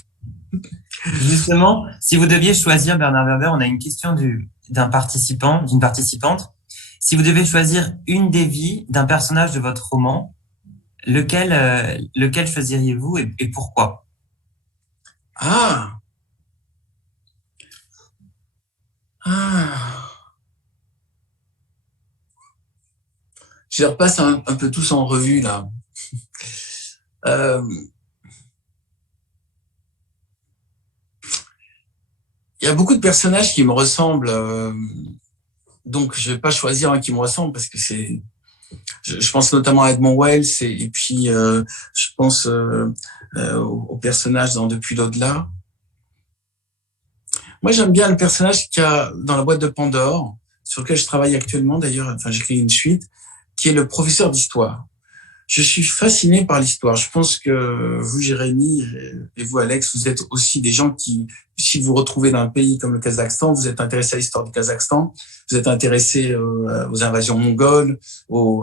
Justement, si vous deviez choisir, Bernard Werber, on a une question d'un participant, d'une participante. Si vous devez choisir une des vies d'un personnage de votre roman, lequel choisiriez-vous et pourquoi? Ah. Je les repasse un peu tous en revue, là. Il y a beaucoup de personnages qui me ressemblent, donc je vais pas choisir un qui me ressemble parce que c'est. Je pense notamment à Edmond Wells et puis je pense au personnage dans Depuis l'au-delà. Moi, j'aime bien le personnage qu'il y a dans La boîte de Pandore, sur lequel je travaille actuellement d'ailleurs. Enfin, j'écris une suite, qui est le professeur d'histoire. Je suis fasciné par l'histoire. Je pense que vous, Jérémy, et vous, Alex, vous êtes aussi des gens qui, si vous vous retrouvez dans un pays comme le Kazakhstan, vous êtes intéressé à l'histoire du Kazakhstan, vous êtes intéressé aux invasions mongoles,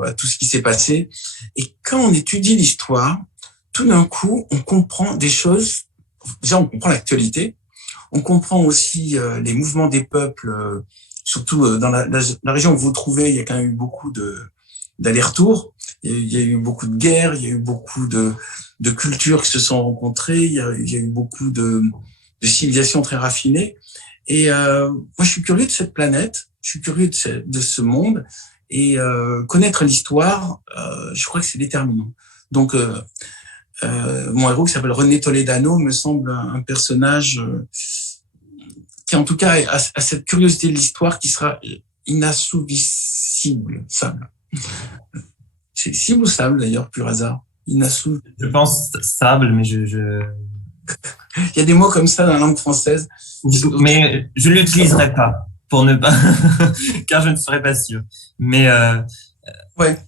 à tout ce qui s'est passé. Et quand on étudie l'histoire, tout d'un coup, on comprend des choses. Déjà, on comprend l'actualité. On comprend aussi les mouvements des peuples, surtout dans la région où vous vous trouvez, il y a quand même eu beaucoup d'allers-retours. Il y a eu beaucoup de guerres, il y a eu beaucoup de cultures qui se sont rencontrées, il y a eu beaucoup de civilisations très raffinées. Et moi, je suis curieux de cette planète, je suis curieux de ce monde, et connaître l'histoire, je crois que c'est déterminant. Donc, mon héros qui s'appelle René Toledano me semble un personnage qui, en tout cas, a cette curiosité de l'histoire qui sera inassouvissable. C'est cible ou sable d'ailleurs, pur hasard. Je pense sable, mais Il y a des mots comme ça dans la langue française. Mais je l'utiliserai pas pour ne pas, car je ne serais pas sûr. Mais ouais.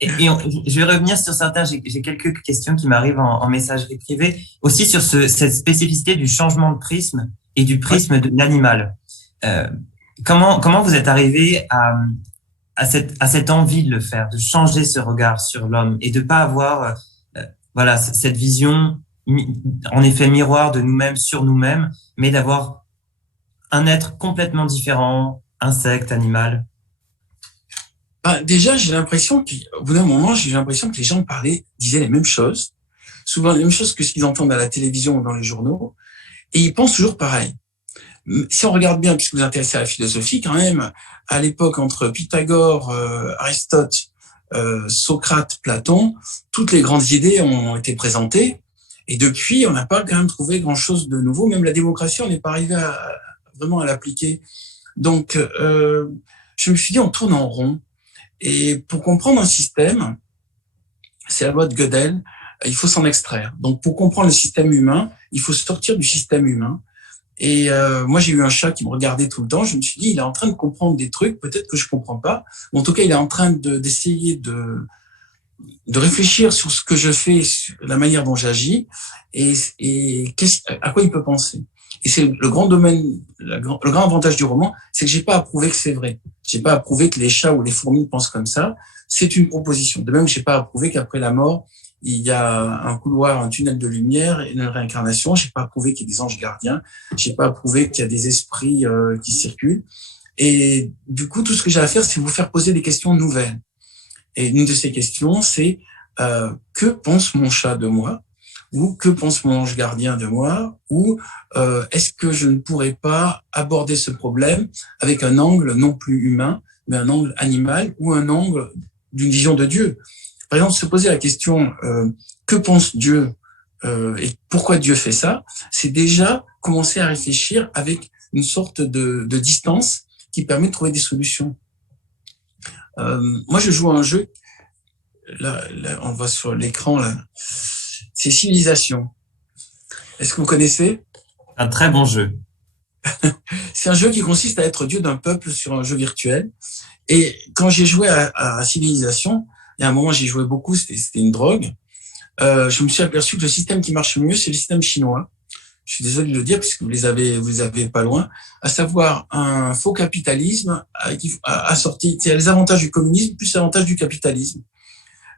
Je vais revenir sur certains. J'ai quelques questions qui m'arrivent en messagerie privée, aussi sur cette spécificité du changement de prisme et du prisme de l'animal. Comment vous êtes arrivé à cette envie de le faire, de changer ce regard sur l'homme et de pas avoir voilà cette vision en effet miroir de nous-mêmes sur nous-mêmes, mais d'avoir un être complètement différent, insecte, animal. Déjà, j'ai l'impression qu'au bout d'un moment, j'ai l'impression que les gens disaient les mêmes choses, souvent les mêmes choses que ce qu'ils entendent à la télévision ou dans les journaux, et ils pensent toujours pareil. Si on regarde bien, puisque vous vous intéressez à la philosophie, quand même, à l'époque entre Pythagore, Aristote, Socrate, Platon, toutes les grandes idées ont été présentées, et depuis, on n'a pas quand même trouvé grand-chose de nouveau. Même la démocratie, on n'est pas arrivé vraiment à l'appliquer. Donc, je me suis dit, on tourne en rond. Et pour comprendre un système, c'est la loi de Gödel, il faut s'en extraire. Donc, pour comprendre le système humain, il faut sortir du système humain. Et moi, j'ai eu un chat qui me regardait tout le temps. Je me suis dit, il est en train de comprendre des trucs, peut-être que je comprends pas. En tout cas, il est en train d'essayer de réfléchir sur ce que je fais, sur la manière dont j'agis, et à quoi il peut penser. Et c'est le grand domaine, le grand avantage du roman, c'est que j'ai pas à prouver que c'est vrai. J'ai pas à prouver que les chats ou les fourmis pensent comme ça. C'est une proposition. De même, j'ai pas à prouver qu'après la mort, il y a un couloir, un tunnel de lumière et une réincarnation. J'ai pas à prouver qu'il y a des anges gardiens. J'ai pas à prouver qu'il y a des esprits qui circulent. Et du coup, tout ce que j'ai à faire, c'est vous faire poser des questions nouvelles. Et une de ces questions, c'est que pense mon chat de moi? Ou que pense mon ange gardien de moi? Ou est-ce que je ne pourrais pas aborder ce problème avec un angle non plus humain, mais un angle animal ou un angle d'une vision de Dieu? Par exemple, se poser la question que pense Dieu et pourquoi Dieu fait ça, c'est déjà commencer à réfléchir avec une sorte de distance qui permet de trouver des solutions. Moi, je joue à un jeu, là, on voit sur l'écran, là, c'est Civilisation. Est-ce que vous connaissez? Un très bon jeu. C'est un jeu qui consiste à être dieu d'un peuple sur un jeu virtuel. Et quand j'ai joué à Civilisation, il y a un moment, j'y jouais beaucoup, c'était une drogue. Je me suis aperçu que le système qui marche le mieux, c'est le système chinois. Je suis désolé de le dire, puisque vous les avez pas loin. À savoir, un faux capitalisme assorti, c'est les avantages du communisme plus les avantages du capitalisme.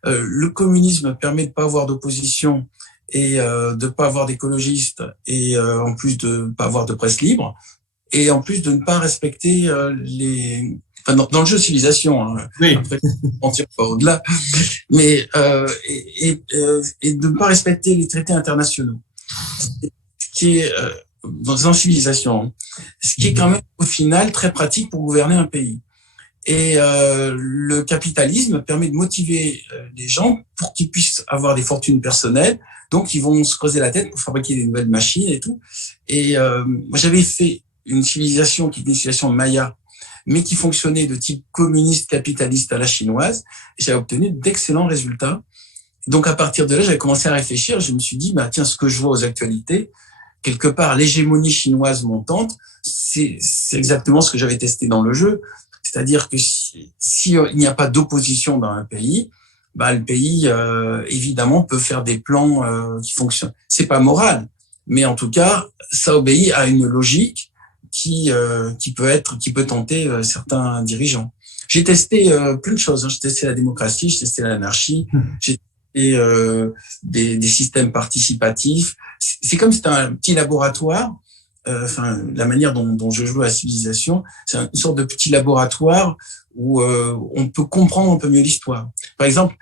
Le communisme permet de pas avoir d'opposition et de pas avoir d'écologistes et en plus de pas avoir de presse libre et en plus de ne pas respecter les enfin dans le jeu civilisation hein. Oui. Après on tire pas au-delà mais et de ne pas respecter les traités internationaux ce qui est dans une civilisation ce qui est quand même au final très pratique pour gouverner un pays. Et le capitalisme permet de motiver les gens pour qu'ils puissent avoir des fortunes personnelles. Donc, ils vont se creuser la tête pour fabriquer des nouvelles machines et tout. Et moi, j'avais fait une civilisation qui était une civilisation maya, mais qui fonctionnait de type communiste capitaliste à la chinoise. Et j'avais obtenu d'excellents résultats. Donc, à partir de là, j'avais commencé à réfléchir. Je me suis dit, bah tiens, ce que je vois aux actualités, quelque part, l'hégémonie chinoise montante, c'est exactement ce que j'avais testé dans le jeu. C'est-à-dire que si il n'y a pas d'opposition dans un pays, bah le pays évidemment peut faire des plans qui fonctionnent. C'est pas moral, mais en tout cas, ça obéit à une logique qui peut tenter certains dirigeants. J'ai testé plein de choses. Hein. J'ai testé la démocratie, j'ai testé l'anarchie, j'ai testé des systèmes participatifs. C'est comme si c'était un petit laboratoire. Enfin, la manière dont je joue à la civilisation, c'est une sorte de petit laboratoire où on peut comprendre un peu mieux l'histoire. Par exemple,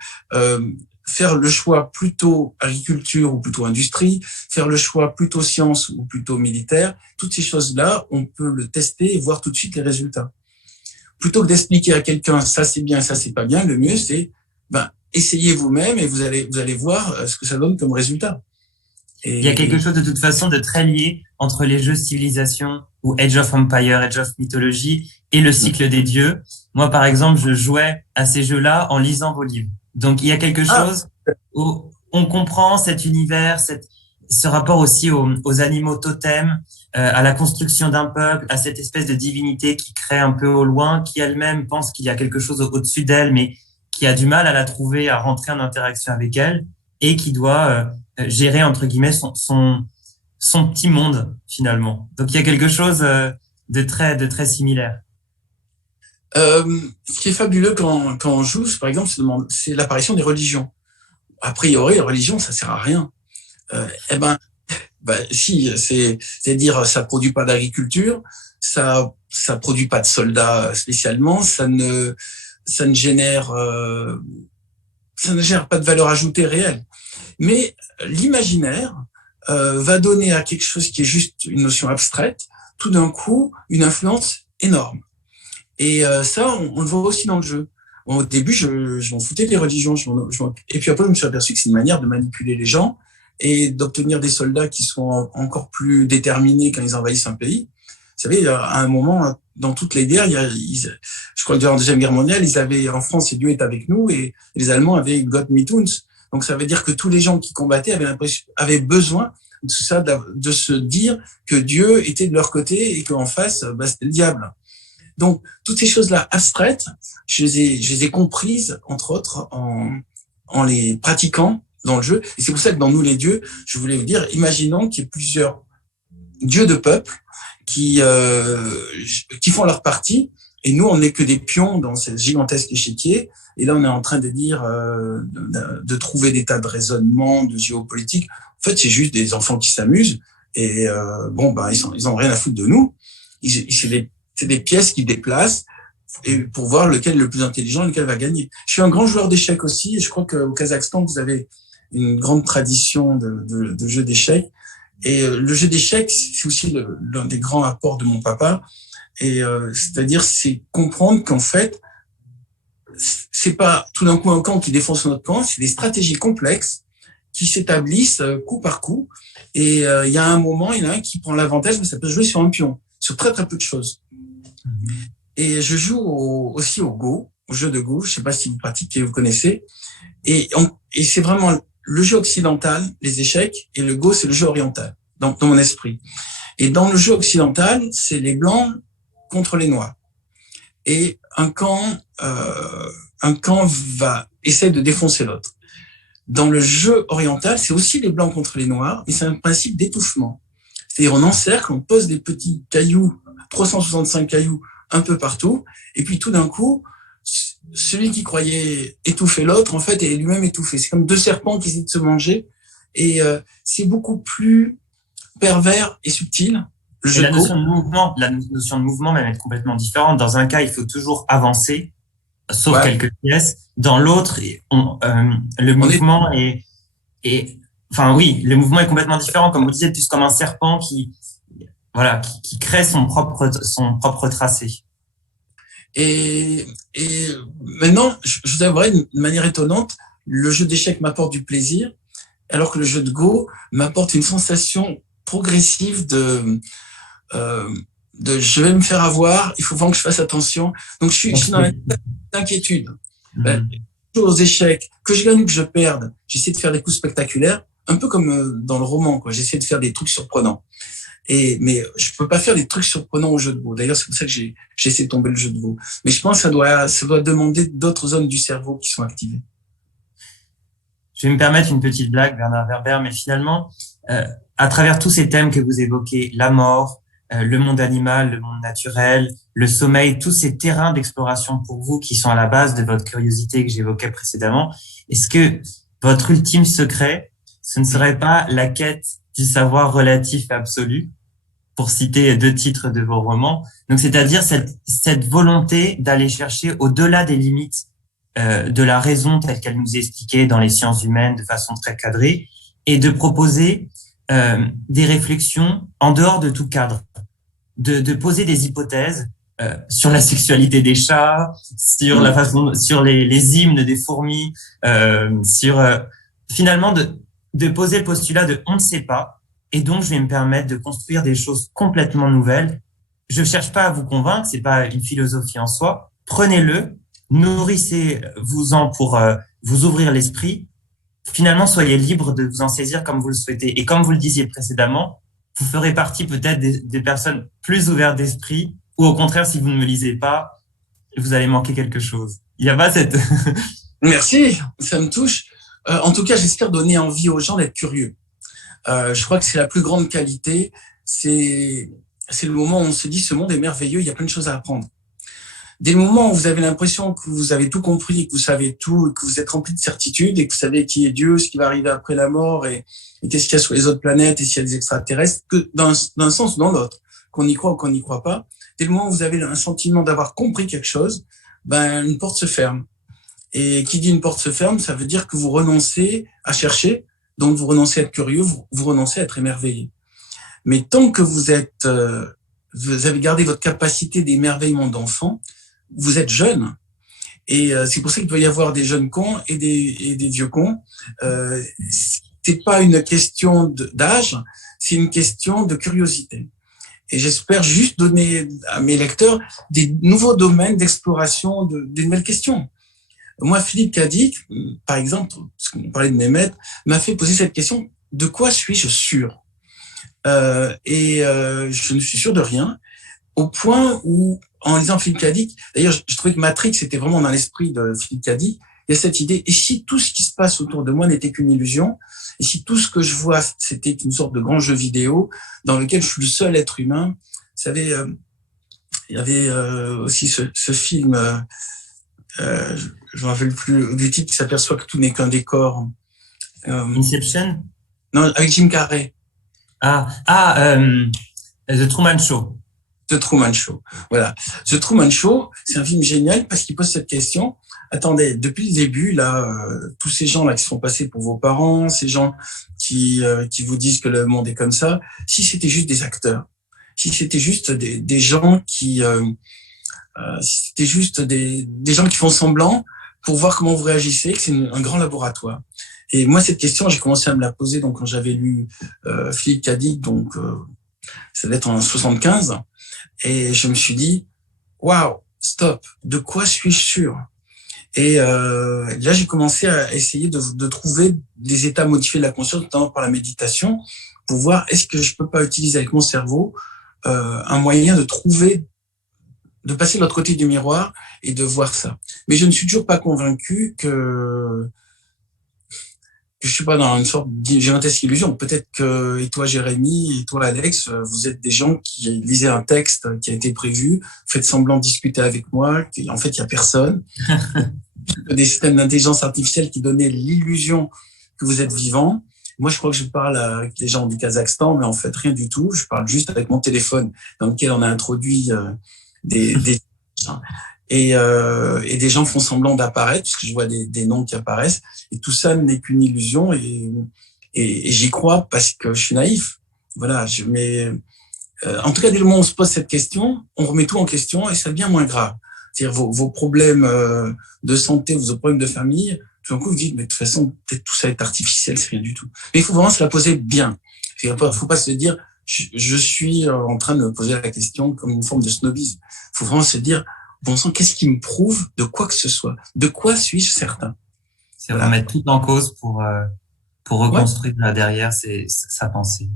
faire le choix plutôt agriculture ou plutôt industrie, faire le choix plutôt science ou plutôt militaire, toutes ces choses-là, on peut le tester et voir tout de suite les résultats. Plutôt que d'expliquer à quelqu'un ça c'est bien, ça c'est pas bien, le mieux c'est essayez vous-même et vous allez voir ce que ça donne comme résultat. Et il y a quelque chose de toute façon de très lié entre les jeux civilisation ou Age of Empire, Age of Mythology et le cycle des dieux. Moi, par exemple, je jouais à ces jeux-là en lisant vos livres. Donc, il y a quelque chose où on comprend cet univers, ce rapport aussi aux animaux totems, à la construction d'un peuple, à cette espèce de divinité qui crée un peu au loin, qui elle-même pense qu'il y a quelque chose au-dessus d'elle, mais qui a du mal à la trouver, à rentrer en interaction avec elle, et qui doit gérer, entre guillemets, son petit monde, finalement. Donc, il y a quelque chose de très similaire. Ce qui est fabuleux quand on joue, par exemple, c'est l'apparition des religions. A priori, les religions, ça sert à rien. Si, c'est-à-dire, ça produit pas d'agriculture, ça produit pas de soldats spécialement, ça ne génère pas de valeur ajoutée réelle. Mais l'imaginaire va donner à quelque chose qui est juste une notion abstraite, tout d'un coup, une influence énorme. Et ça, on le voit aussi dans le jeu. Bon, au début, je m'en foutais des religions. Et puis après, je me suis aperçu que c'est une manière de manipuler les gens et d'obtenir des soldats qui sont encore plus déterminés quand ils envahissent un pays. Vous savez, à un moment, dans toutes les guerres, je crois que durant la Deuxième Guerre mondiale, ils avaient, en France, et Dieu est avec nous, et les Allemands avaient Gott mit uns. Donc ça veut dire que tous les gens qui combattaient avaient besoin de ça, de se dire que Dieu était de leur côté et qu'en face, c'était le diable. Donc toutes ces choses-là abstraites, je les ai comprises, entre autres, en les pratiquant dans le jeu. Et c'est pour ça que dans Nous les dieux, je voulais vous dire, imaginons qu'il y ait plusieurs dieux de peuple qui font leur partie, et nous on n'est que des pions dans ce gigantesque échiquier. Et là on est en train de dire de trouver des tas de raisonnements, de géopolitique. En fait, c'est juste des enfants qui s'amusent, et ils ont rien à foutre de nous. C'est des pièces qui déplacent, et pour voir lequel est le plus intelligent, lequel va gagner. Je suis un grand joueur d'échecs aussi, et je crois qu'au Kazakhstan vous avez une grande tradition de jeu d'échecs. Et le jeu d'échecs, c'est aussi l'un des grands apports de mon papa. Et c'est-à-dire, c'est comprendre qu'en fait, c'est pas tout d'un coup un camp qui défonce notre camp, c'est des stratégies complexes qui s'établissent coup par coup. Et il y a un moment, il y en a un qui prend l'avantage, mais ça peut se jouer sur un pion, sur très très peu de choses. Et je joue aussi au Go, au jeu de Go. Je sais pas si vous pratiquez, vous connaissez. Et c'est vraiment le jeu occidental, les échecs, et le Go, c'est le jeu oriental, dans mon esprit. Et dans le jeu occidental, c'est les blancs contre les noirs. Et un camp essaie de défoncer l'autre. Dans le jeu oriental, c'est aussi les blancs contre les noirs, mais c'est un principe d'étouffement. C'est-à-dire, on encercle, on pose des petits cailloux, 365 cailloux, un peu partout, et puis tout d'un coup, celui qui croyait étouffer l'autre, en fait, est lui-même étouffé. C'est comme deux serpents qui essaient de se manger, Et c'est beaucoup plus pervers et subtil. Et la notion de mouvement même est complètement différente. Dans un cas, il faut toujours avancer, sauf quelques pièces. Dans l'autre, le mouvement enfin oui, le mouvement est complètement différent. Comme vous disiez, plus comme un serpent qui crée son propre tracé. Et maintenant, je vous avouerai de manière étonnante, le jeu d'échecs m'apporte du plaisir, alors que le jeu de Go m'apporte une sensation progressive de je vais me faire avoir, il faut vraiment que je fasse attention. Donc je suis dans l'inquiétude. Aux échecs, que je gagne ou que je perde, j'essaie de faire des coups spectaculaires, un peu comme dans le roman, quoi. J'essaie de faire des trucs surprenants. Mais je peux pas faire des trucs surprenants au jeu de Go. D'ailleurs, c'est pour ça que j'ai essayé de tomber le jeu de Go. Mais je pense que ça doit demander d'autres zones du cerveau qui sont activées. Je vais me permettre une petite blague, Bernard Werber, mais finalement, à travers tous ces thèmes que vous évoquez, la mort, le monde animal, le monde naturel, le sommeil, tous ces terrains d'exploration pour vous qui sont à la base de votre curiosité que j'évoquais précédemment, est-ce que votre ultime secret, ce ne serait pas la quête du savoir relatif et absolu, pour citer 2 titres de vos romans? Donc, c'est-à-dire cette volonté d'aller chercher au-delà des limites de la raison telle qu'elle nous est expliquée dans les sciences humaines de façon très cadrée, et de proposer des réflexions en dehors de tout cadre, de poser des hypothèses sur la sexualité des chats, sur la façon, sur les hymnes des fourmis, finalement de poser le postulat de on ne sait pas, et donc je vais me permettre de construire des choses complètement nouvelles. Je cherche pas à vous convaincre, c'est pas une philosophie en soi. Prenez-le, nourrissez-vous-en pour vous ouvrir l'esprit. Finalement, soyez libre de vous en saisir comme vous le souhaitez. Et comme vous le disiez précédemment, vous ferez partie peut-être des personnes plus ouvertes d'esprit, ou au contraire, si vous ne me lisez pas, vous allez manquer quelque chose. Il n'y a pas cette... Merci, ça me touche. En tout cas, j'espère donner envie aux gens d'être curieux. Je crois que c'est la plus grande qualité. C'est le moment où on se dit ce monde est merveilleux, il y a plein de choses à apprendre. Dès le moment où vous avez l'impression que vous avez tout compris, que vous savez tout, et que vous êtes rempli de certitudes, et que vous savez qui est Dieu, ce qui va arriver après la mort, et qu'est-ce qu'il y a sur les autres planètes, et s'il y a des extraterrestres, que dans un sens ou dans l'autre, qu'on y croit ou qu'on n'y croit pas, dès le moment où vous avez un sentiment d'avoir compris quelque chose, une porte se ferme. Et qui dit une porte se ferme, ça veut dire que vous renoncez à chercher, donc vous renoncez à être curieux, vous renoncez à être émerveillé. Mais tant que vous avez gardé votre capacité d'émerveillement d'enfant, vous êtes jeune. Et c'est pour ça qu'il doit y avoir des jeunes cons et des vieux cons. C'est pas une question d'âge, c'est une question de curiosité. Et j'espère juste donner à mes lecteurs des nouveaux domaines d'exploration, des nouvelles questions. Moi, Philippe Cadic, par exemple, parce qu'on parlait de mes maîtres, m'a fait poser cette question: de quoi suis-je sûr? Je ne suis sûr de rien, au point où, en lisant Philippe Cadic, d'ailleurs, je trouvais que Matrix était vraiment dans l'esprit de Philippe Cadic. Il y a cette idée: et si tout ce qui se passe autour de moi n'était qu'une illusion, et si tout ce que je vois c'était une sorte de grand jeu vidéo dans lequel je suis le seul être humain? Vous savez, il y avait aussi ce film, je me rappelle plus du titre, qui s'aperçoit que tout n'est qu'un décor. Inception? Non, avec Jim Carrey. The Truman Show. The Truman Show. Voilà. The Truman Show, c'est un film génial parce qu'il pose cette question. Attendez, depuis le début, là, tous ces gens-là qui sont passés pour vos parents, ces gens qui vous disent que le monde est comme ça, si c'était juste des acteurs, si c'était juste des gens qui, si c'était juste des gens qui font semblant pour voir comment vous réagissez, que c'est un grand laboratoire. Et moi, cette question, j'ai commencé à me la poser donc quand j'avais lu Philippe Cadic, donc ça devait être en 75, et je me suis dit, waouh, stop, de quoi suis-je sûr? Et là, j'ai commencé à essayer de trouver des états modifiés de la conscience, notamment par la méditation, pour voir est-ce que je peux pas utiliser avec mon cerveau un moyen de trouver, de passer de l'autre côté du miroir et de voir ça. Mais je ne suis toujours pas convaincu que je suis pas dans une sorte de gigantesque illusion. Peut-être que, et toi Jérémy, et toi Alex, vous êtes des gens qui lisaient un texte qui a été prévu, faites semblant de discuter avec moi, en fait il y a personne. Des systèmes d'intelligence artificielle qui donnaient l'illusion que vous êtes vivant. Moi, je crois que je parle avec les gens du Kazakhstan, mais en fait, rien du tout. Je parle juste avec mon téléphone dans lequel on a introduit des et des gens font semblant d'apparaître, puisque je vois des noms qui apparaissent. Et tout ça n'est qu'une illusion et j'y crois parce que je suis naïf. Voilà, en tout cas, dès le moment où on se pose cette question, on remet tout en question et ça devient moins grave. C'est-à-dire vos problèmes de santé, vos problèmes de famille, tout d'un coup, vous dites, mais de toute façon, peut-être tout ça est artificiel, c'est rien du tout. Mais il faut vraiment se la poser bien. Il faut pas se dire, je suis en train de me poser la question comme une forme de snobisme. Il faut vraiment se dire, bon sang, qu'est-ce qui me prouve de quoi que ce soit? De quoi suis-je certain? C'est voilà. Remettre tout en cause pour reconstruire derrière sa pensée.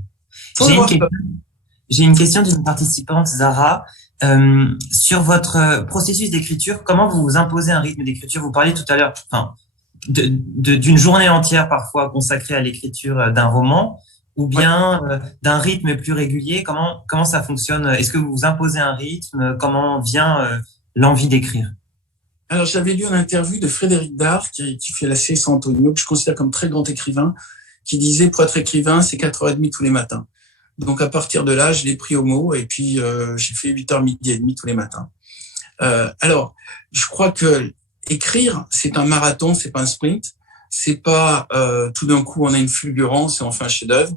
J'ai une question d'une participante, Zara. Sur votre processus d'écriture, comment vous vous imposez un rythme d'écriture? Vous parliez tout à l'heure, d'une journée entière parfois consacrée à l'écriture d'un roman, ou bien d'un rythme plus régulier. Comment ça fonctionne? Est-ce que vous vous imposez un rythme? Comment vient l'envie d'écrire? Alors, j'avais lu une interview de Frédéric Dard, qui fait la CES Antonio, que je considère comme très grand écrivain, qui disait, pour être écrivain, c'est 4h30 tous les matins. Donc, à partir de là, je l'ai pris au mot, et puis j'ai fait 8h, midi et demi tous les matins. Alors, je crois que écrire, c'est un marathon, c'est pas un sprint. C'est pas tout d'un coup on a une fulgurance et on fait un chef-d'œuvre.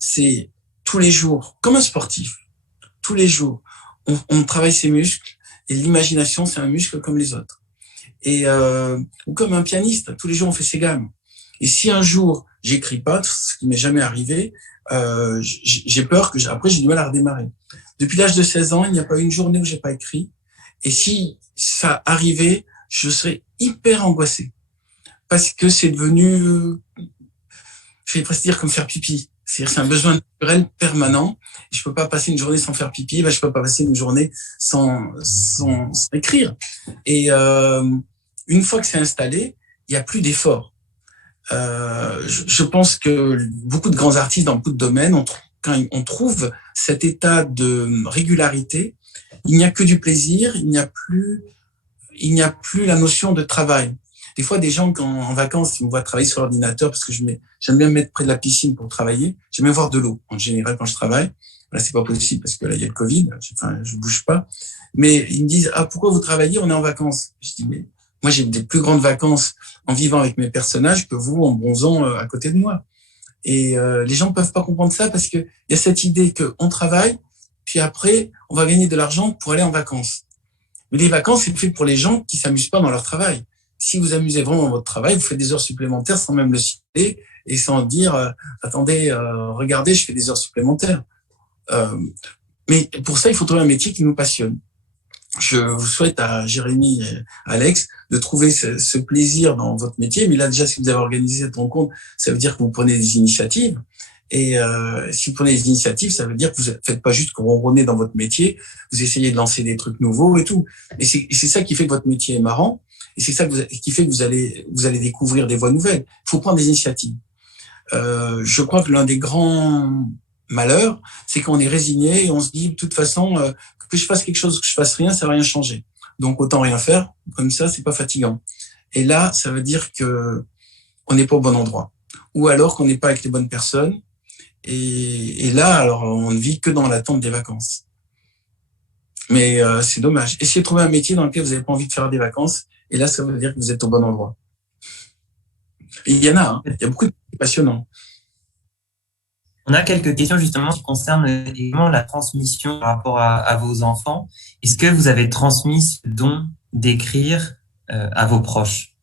C'est tous les jours, comme un sportif. Tous les jours, on travaille ses muscles et l'imagination, c'est un muscle comme les autres. Et ou comme un pianiste, tous les jours on fait ses gammes. Et si un jour j'écris pas, ce qui m'est jamais arrivé, j'ai peur que après j'ai du mal à redémarrer. Depuis l'âge de 16 ans, il n'y a pas une journée où j'ai pas écrit. Et si ça arrivait, je serais hyper angoissé. Parce que c'est devenu, je vais presque dire comme faire pipi. C'est-à-dire, c'est un besoin naturel permanent. Je peux pas passer une journée sans faire pipi. Je peux pas passer une journée sans écrire. Et une fois que c'est installé, il y a plus d'effort. Je pense que beaucoup de grands artistes dans beaucoup de domaines, quand on trouve cet état de régularité, il n'y a que du plaisir. Il n'y a plus la notion de travail. Des fois, des gens, en vacances, ils me voient travailler sur l'ordinateur parce que j'aime bien me mettre près de la piscine pour travailler. J'aime bien voir de l'eau, en général, quand je travaille. Là, c'est pas possible parce que là, il y a le Covid. Je bouge pas. Mais ils me disent, pourquoi vous travaillez? On est en vacances. Je dis, mais moi, j'ai des plus grandes vacances en vivant avec mes personnages que vous, en bronzant à côté de moi. Et les gens ne peuvent pas comprendre ça parce que il y a cette idée qu'on travaille, puis après, on va gagner de l'argent pour aller en vacances. Mais les vacances, c'est fait pour les gens qui s'amusent pas dans leur travail. Si vous amusez vraiment dans votre travail, vous faites des heures supplémentaires sans même le citer et sans dire attendez, regardez, je fais des heures supplémentaires. Mais pour ça, il faut trouver un métier qui nous passionne. Je vous souhaite à Jérémy et Alex de trouver ce plaisir dans votre métier. Mais là, déjà, si vous avez organisé cette rencontre, ça veut dire que vous prenez des initiatives. Et si vous prenez des initiatives, ça veut dire que vous ne faites pas juste ronronner dans votre métier, vous essayez de lancer des trucs nouveaux et tout. Et c'est ça qui fait que votre métier est marrant. Et c'est ça qui fait que vous allez découvrir des voies nouvelles. Il faut prendre des initiatives. Je crois que l'un des grands malheurs, c'est qu'on est résigné et on se dit, de toute façon, que je fasse quelque chose, que je fasse rien, ça va rien changer. Donc, autant rien faire. Comme ça, c'est pas fatigant. Et là, ça veut dire que on n'est pas au bon endroit. Ou alors qu'on n'est pas avec les bonnes personnes. Et là, alors, on ne vit que dans l'attente des vacances. Mais c'est dommage. Essayez de trouver un métier dans lequel vous n'avez pas envie de faire des vacances. Et là, ça veut dire que vous êtes au bon endroit. Et il y en a, hein. Il y a beaucoup de passionnants. On a quelques questions justement qui concernent également la transmission par rapport à vos enfants. Est-ce que vous avez transmis ce don d'écrire à vos proches?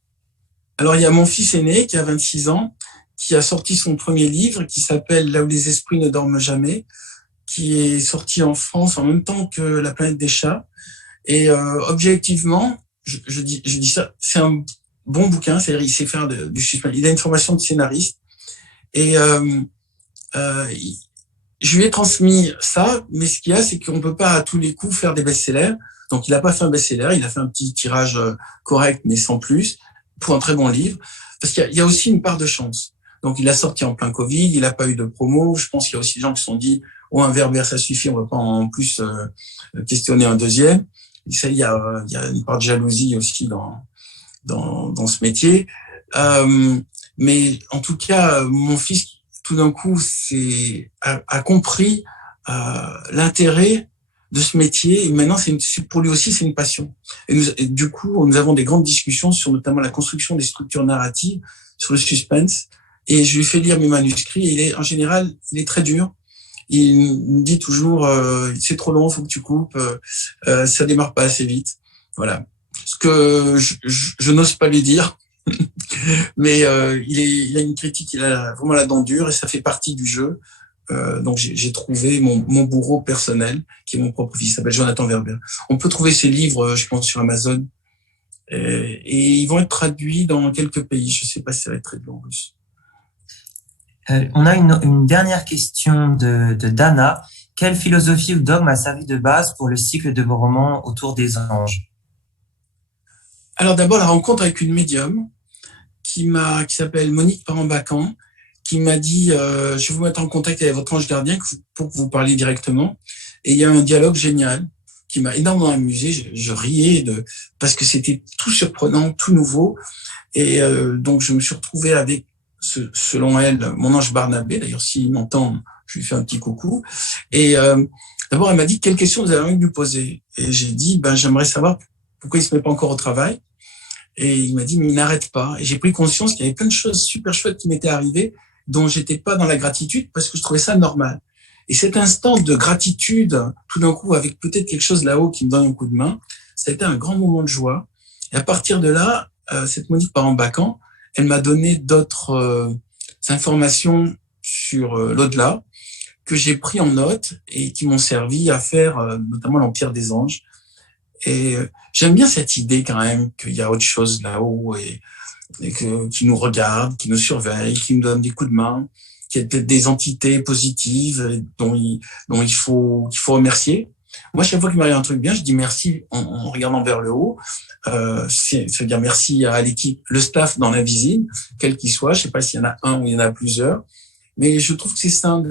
Alors, il y a mon fils aîné qui a 26 ans, qui a sorti son premier livre qui s'appelle « Là où les esprits ne dorment jamais », qui est sorti en France en même temps que La planète des chats. Et objectivement, je dis ça, c'est un bon bouquin, c'est-à-dire il sait faire du suspense. Il a une formation de scénariste et je lui ai transmis ça, mais ce qu'il y a, c'est qu'on peut pas à tous les coups faire des best-sellers. Donc il a pas fait un best-seller, il a fait un petit tirage correct, mais sans plus, pour un très bon livre, parce qu'il y a aussi une part de chance. Donc il a sorti en plein Covid, il a pas eu de promo. Je pense qu'il y a aussi des gens qui se sont dit, un verbère ça suffit, on va pas en plus questionner un deuxième. Et ça, il y a une part de jalousie aussi dans ce métier. Mais en tout cas, mon fils tout d'un coup, a compris l'intérêt de ce métier. Et maintenant, pour lui aussi, c'est une passion. Et du coup, nous avons des grandes discussions sur notamment la construction des structures narratives, sur le suspense. Et je lui fais lire mes manuscrits. Et en général, il est très dur. Il me dit toujours, c'est trop long, faut que tu coupes, ça démarre pas assez vite. Voilà. Ce que je n'ose pas lui dire. Mais il a une critique, il a vraiment la dent dure et ça fait partie du jeu. Donc j'ai trouvé mon bourreau personnel, qui est mon propre fils, il s'appelle Jonathan Verber. On peut trouver ses livres, je pense, sur Amazon. Et ils vont être traduits dans quelques pays. Je sais pas si ça va être traduit en russe. On a une dernière question de Dana. Quelle philosophie ou dogme a servi de base pour le cycle de vos romans autour des anges? Alors d'abord, la rencontre avec une médium qui s'appelle Monique Parent-Bacan, qui m'a dit je vais vous mettre en contact avec votre ange gardien pour que vous parliez directement. Et il y a un dialogue génial qui m'a énormément amusé. Je riais parce que c'était tout surprenant, tout nouveau. Et donc je me suis retrouvé avec, selon elle, mon ange Barnabé. D'ailleurs, s'il m'entend, je lui fais un petit coucou. Et d'abord, elle m'a dit quelle question vous avez envie de lui poser. Et j'ai dit j'aimerais savoir pourquoi il se met pas encore au travail. Et il m'a dit mais il n'arrête pas. Et j'ai pris conscience qu'il y avait plein de choses super chouettes qui m'étaient arrivées dont j'étais pas dans la gratitude parce que je trouvais ça normal. Et cet instant de gratitude, tout d'un coup, avec peut-être quelque chose là-haut qui me donne un coup de main, ça a été un grand moment de joie. Et à partir de là, cette Monique Parent-Bacan, elle m'a donné d'autres informations sur l'au-delà que j'ai pris en note et qui m'ont servi à faire notamment l'Empire des Anges. Et j'aime bien cette idée quand même qu'il y a autre chose là-haut et qui nous regarde, qui nous surveille, qui nous donne des coups de main, qu'il y a peut-être des entités positives dont il faut remercier. Moi, chaque fois qu'il m'arrive un truc bien, je dis merci en regardant vers le haut. C'est dire merci à l'équipe, le staff dans l'invisible, quel qu'il soit. Je sais pas s'il y en a un ou il y en a plusieurs, mais je trouve que c'est sain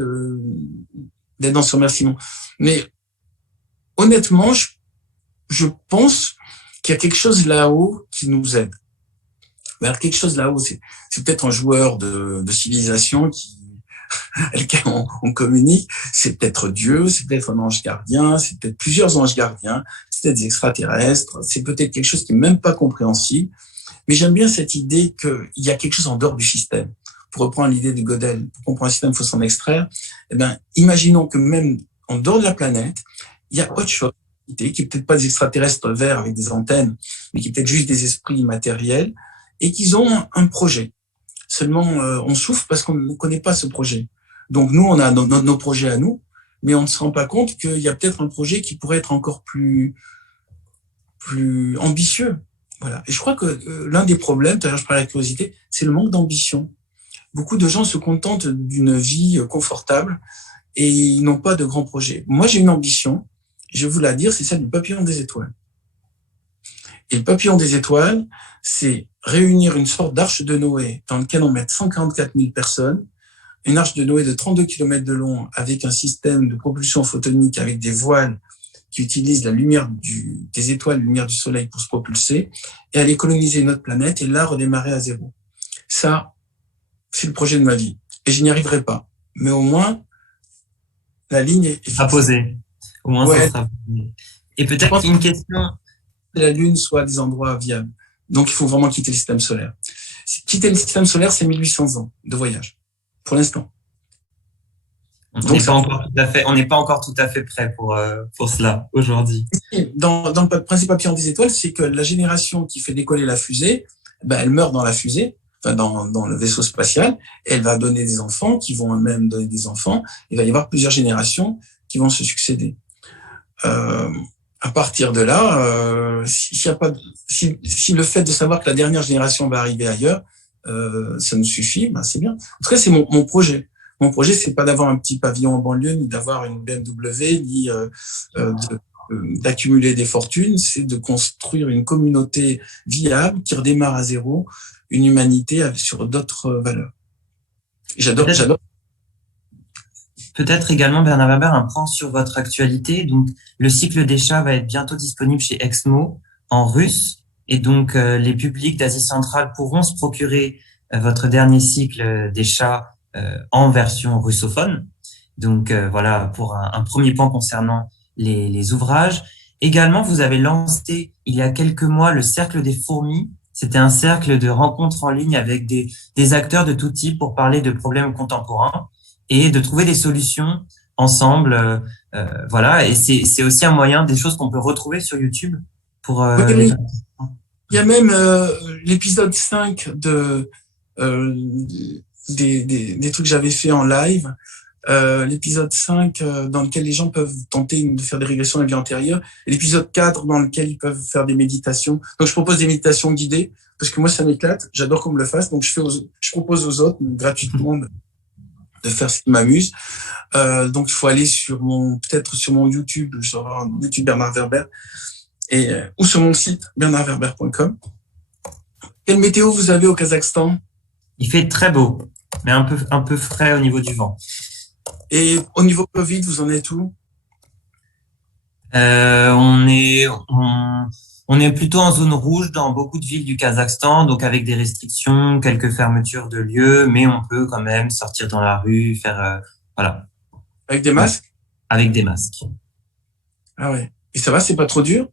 d'être dans ce remerciement. Mais honnêtement, je pense qu'il y a quelque chose là-haut qui nous aide. Alors, quelque chose là-haut, c'est peut-être un joueur de civilisation avec lequel on communique. C'est peut-être Dieu, c'est peut-être un ange gardien, c'est peut-être plusieurs anges gardiens, c'est peut-être des extraterrestres, c'est peut-être quelque chose qui est même pas compréhensible. Mais j'aime bien cette idée qu'il y a quelque chose en dehors du système. Pour reprendre l'idée de Gödel, pour comprendre un système, il faut s'en extraire. Eh ben, imaginons que même en dehors de la planète, il y a autre chose qui est peut-être pas des extraterrestres verts avec des antennes, mais qui est peut-être juste des esprits immatériels, et qu'ils ont un projet. Seulement, on souffre parce qu'on ne connaît pas ce projet. Donc nous, on a nos projets à nous, mais on ne se rend pas compte qu'il y a peut-être un projet qui pourrait être encore plus ambitieux. Voilà. Et je crois que l'un des problèmes, tout à l'heure je parlais de la curiosité, c'est le manque d'ambition. Beaucoup de gens se contentent d'une vie confortable et ils n'ont pas de grands projets. Moi, j'ai une ambition, je vais vous la dire, c'est celle du papillon des étoiles. Et le papillon des étoiles, c'est réunir une sorte d'arche de Noé dans laquelle on met 144 000 personnes, une arche de Noé de 32 km de long avec un système de propulsion photonique avec des voiles qui utilisent la lumière des étoiles, la lumière du soleil pour se propulser, et aller coloniser une autre planète et là redémarrer à zéro. Ça, c'est le projet de ma vie. Et je n'y arriverai pas. Mais au moins, la ligne est posée. Au moins, ouais. Ça sera posé. Et peut-être une question. La Lune soit des endroits viables. Donc, il faut vraiment quitter le système solaire. Quitter le système solaire, c'est 1800 ans de voyage. Pour l'instant. On n'est pas encore tout à fait prêt pour cela aujourd'hui. Dans le principe papillon des étoiles, c'est que la génération qui fait décoller la fusée, elle meurt dans la fusée, enfin dans le vaisseau spatial, et elle va donner des enfants qui vont eux-mêmes donner des enfants. Il va y avoir plusieurs générations qui vont se succéder. À partir de là, si le fait de savoir que la dernière génération va arriver ailleurs, ça nous suffit, c'est bien. En tout cas, c'est mon projet. Mon projet, c'est pas d'avoir un petit pavillon en banlieue, ni d'avoir une BMW, ni d'accumuler des fortunes. C'est de construire une communauté viable qui redémarre à zéro, une humanité sur d'autres valeurs. J'adore. Peut-être également, Bernard Werber, un point sur votre actualité. Donc, le cycle des chats va être bientôt disponible chez Exmo en russe. Et donc, les publics d'Asie centrale pourront se procurer votre dernier cycle des chats en version russophone. Donc voilà pour un premier point concernant les ouvrages. Également, vous avez lancé il y a quelques mois le Cercle des Fourmis. C'était un cercle de rencontres en ligne avec des acteurs de tout type pour parler de problèmes contemporains et de trouver des solutions ensemble. Voilà, et c'est aussi un moyen, des choses qu'on peut retrouver sur YouTube pour les gens. Il y a même l'épisode 5 des trucs que j'avais fait en live. L'épisode 5 dans lequel les gens peuvent tenter de faire des régressions de la vie antérieure, et l'épisode 4 dans lequel ils peuvent faire des méditations. Donc je propose des méditations guidées parce que moi ça m'éclate, j'adore qu'on me le fasse, donc je propose aux autres gratuitement de faire ce qui m'amuse. Donc il faut aller peut-être sur mon YouTube, genre YouTube Bernard Werber, ou sur mon site bernardwerber.com. Quelle météo vous avez au Kazakhstan? Il fait très beau, mais un peu frais au niveau du vent. Et au niveau Covid, vous en êtes où? On est plutôt en zone rouge dans beaucoup de villes du Kazakhstan, donc avec des restrictions, quelques fermetures de lieux, mais on peut quand même sortir dans la rue, faire voilà. Avec des masques? Avec des masques. Ah ouais. Et ça va, c'est pas trop dur?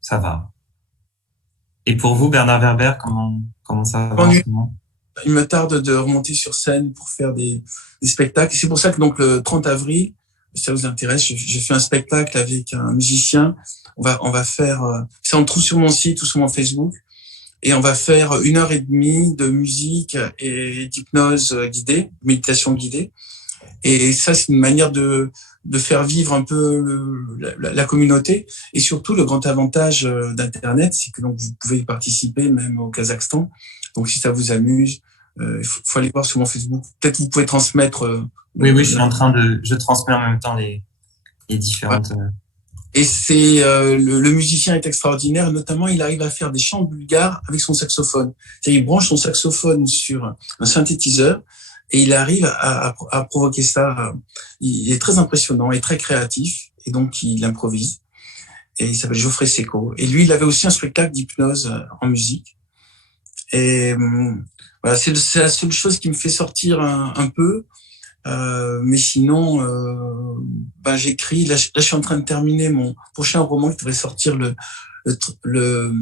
Ça va. Et pour vous, Bernard Werber, comment ça va en ce moment? Il me tarde de remonter sur scène pour faire des spectacles. Et c'est pour ça que donc le 30 avril, si ça vous intéresse, je fais un spectacle avec un musicien. On va faire, ça on le trouve sur mon site ou sur mon Facebook. Et on va faire 1h30 de musique et d'hypnose guidée, méditation guidée. Et ça, c'est une manière de faire vivre un peu la communauté. Et surtout, le grand avantage d'Internet, c'est que donc vous pouvez y participer même au Kazakhstan. Donc si ça vous amuse, il faut aller voir sur mon Facebook. Peut-être vous pouvez transmettre. Oui, je transmets en même temps les différentes. Et c'est le musicien est extraordinaire. Notamment, il arrive à faire des chants bulgares avec son saxophone. C'est-à-dire, il branche son saxophone sur un synthétiseur et il arrive à provoquer ça. Il est très impressionnant et très créatif. Et donc, il improvise. Et il s'appelle Geoffrey Seco. Et lui, il avait aussi un spectacle d'hypnose en musique. Et voilà, c'est la seule chose qui me fait sortir un peu. Mais sinon, j'écris. Là, je suis en train de terminer mon prochain roman qui devrait sortir le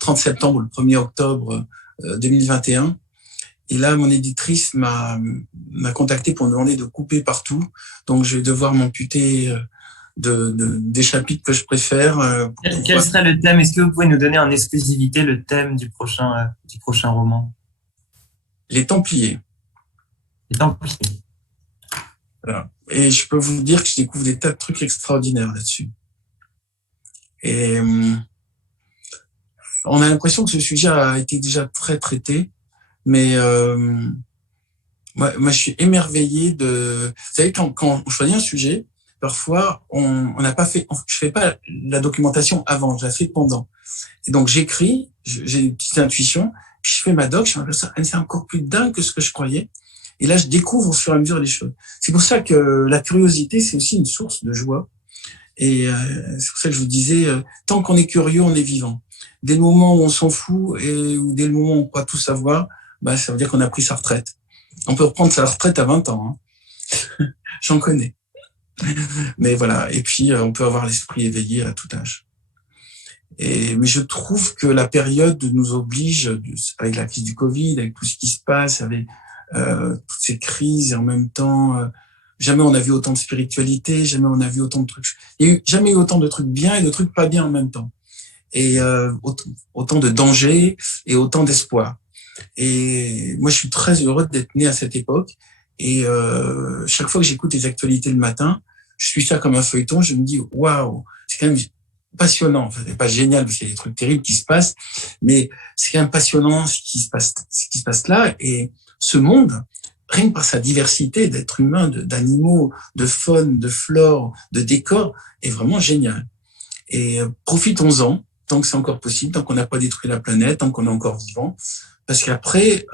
30 septembre ou le 1er octobre 2021. Et là, mon éditrice m'a contacté pour me demander de couper partout. Donc, je vais devoir m'amputer des chapitres que je préfère. Quel serait le thème? Est-ce que vous pouvez nous donner en exclusivité le thème du prochain roman? Les Templiers. Les Templiers. Voilà. Et je peux vous dire que je découvre des tas de trucs extraordinaires là-dessus. Et on a l'impression que ce sujet a été déjà très traité, mais moi, je suis émerveillé de. Vous savez, quand on choisit un sujet, parfois on n'a pas fait. Je fais pas la documentation avant, je la fais pendant. Et donc j'écris, j'ai une petite intuition, puis je fais ma doc, je me dis ça, c'est encore plus dingue que ce que je croyais. Et là, je découvre au fur et à mesure les choses. C'est pour ça que la curiosité, c'est aussi une source de joie. Et c'est pour ça que je vous disais, tant qu'on est curieux, on est vivant. Dès le moment où on s'en fout ou dès le moment où on croit tout savoir, ça veut dire qu'on a pris sa retraite. On peut reprendre sa retraite à 20 ans. Hein. J'en connais. Mais voilà. Et puis, on peut avoir l'esprit éveillé à tout âge. Mais je trouve que la période nous oblige, avec la crise du Covid, avec tout ce qui se passe, avec toutes ces crises, et en même temps, jamais on a vu autant de spiritualité, jamais on a vu autant de trucs. Il y a jamais eu autant de trucs bien et de trucs pas bien en même temps. Et autant de dangers et autant d'espoir. Et moi, je suis très heureux d'être né à cette époque. Et chaque fois que j'écoute les actualités le matin, je suis ça comme un feuilleton. Je me dis, waouh, c'est quand même passionnant. Enfin, c'est pas génial parce qu'il y a des trucs terribles qui se passent, mais c'est quand même passionnant ce qui se passe là. Et ce monde, rien que par sa diversité d'êtres humains, d'animaux, de faune, de flore, de décors, est vraiment génial. Et profitons-en tant que c'est encore possible, tant qu'on n'a pas détruit la planète, tant qu'on est encore vivant. Parce qu'après,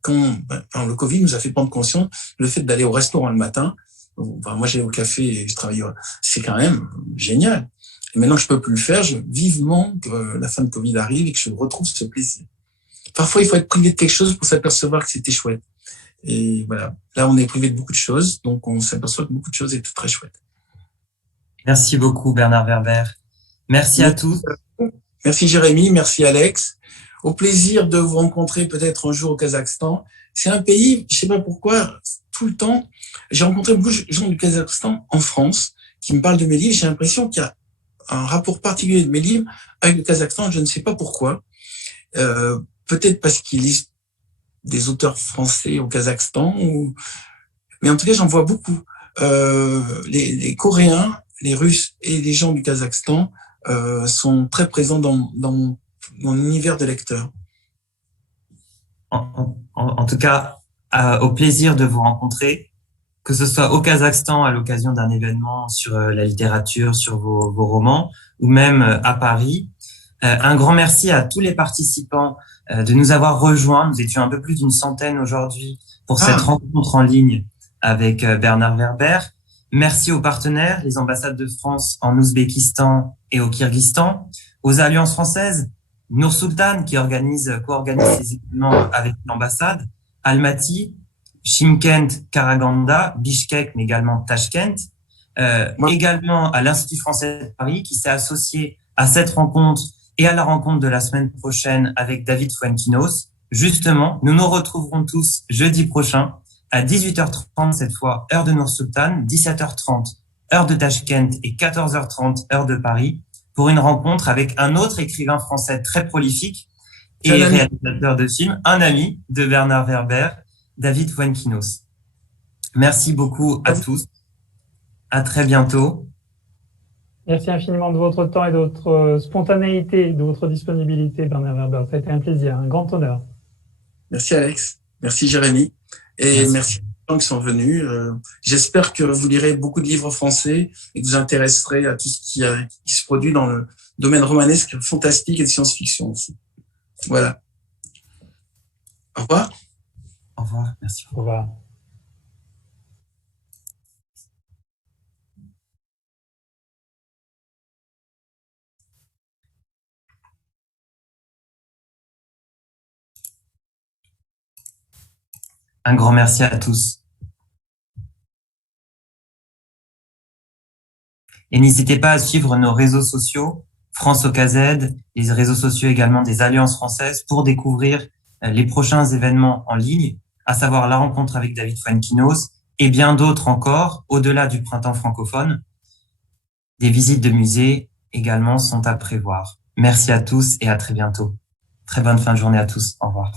quand le Covid nous a fait prendre conscience, le fait d'aller au restaurant le matin, moi j'allais au café et je travaillais, c'est quand même génial. Et maintenant que je peux plus le faire, vivement que la fin de Covid arrive et que je retrouve ce plaisir. Parfois, il faut être privé de quelque chose pour s'apercevoir que c'était chouette. Et voilà. Là, on est privé de beaucoup de choses, donc on s'aperçoit que beaucoup de choses étaient très chouettes. Merci beaucoup, Bernard Werber. Merci à tous. Merci Jérémy, merci Alex. Au plaisir de vous rencontrer peut-être un jour au Kazakhstan. C'est un pays, je sais pas pourquoi, tout le temps, j'ai rencontré beaucoup de gens du Kazakhstan en France qui me parlent de mes livres. J'ai l'impression qu'il y a un rapport particulier de mes livres avec le Kazakhstan. Je ne sais pas pourquoi. Peut-être parce qu'ils lisent des auteurs français au Kazakhstan, mais en tout cas, j'en vois beaucoup. Les Coréens, les Russes et les gens du Kazakhstan sont très présents dans mon univers de lecteur. En tout cas, au plaisir de vous rencontrer, que ce soit au Kazakhstan à l'occasion d'un événement sur la littérature, sur vos romans, ou même à Paris. Un grand merci à tous les participants de nous avoir rejoints. Nous étions un peu plus d'une centaine aujourd'hui pour cette rencontre en ligne avec Bernard Werber. Merci aux partenaires, les ambassades de France en Ouzbékistan et au Kirghizistan, aux alliances françaises, Nur-Sultan qui co-organise ces événements avec l'ambassade, Almaty, Chimkent, Karaganda, Bishkek, mais également Tashkent, également à l'Institut français de Paris qui s'est associé à cette rencontre et à la rencontre de la semaine prochaine avec David Fuenquinos. Justement, nous nous retrouverons tous jeudi prochain à 18h30 cette fois, heure de Nur-Sultan, 17h30, heure de Tashkent et 14h30, heure de Paris, pour une rencontre avec un autre écrivain français très prolifique et réalisateur de films, un ami de Bernard Werber, David Fuenquinos. Merci beaucoup à tous. À très bientôt. Merci infiniment de votre temps et de votre spontanéité, de votre disponibilité, Bernard Werber. Ça a été un plaisir, un grand honneur. Merci Alex, merci Jérémy, et merci aux gens qui sont venus. J'espère que vous lirez beaucoup de livres français et que vous intéresserez à tout ce qui se produit dans le domaine romanesque, fantastique et de science-fiction aussi. Voilà. Au revoir. Au revoir, merci. Au revoir. Un grand merci à tous. Et n'hésitez pas à suivre nos réseaux sociaux, France OKZ, les réseaux sociaux également des Alliances françaises pour découvrir les prochains événements en ligne, à savoir la rencontre avec David Fuenquinos et bien d'autres encore, au-delà du printemps francophone. Des visites de musées également sont à prévoir. Merci à tous et à très bientôt. Très bonne fin de journée à tous. Au revoir.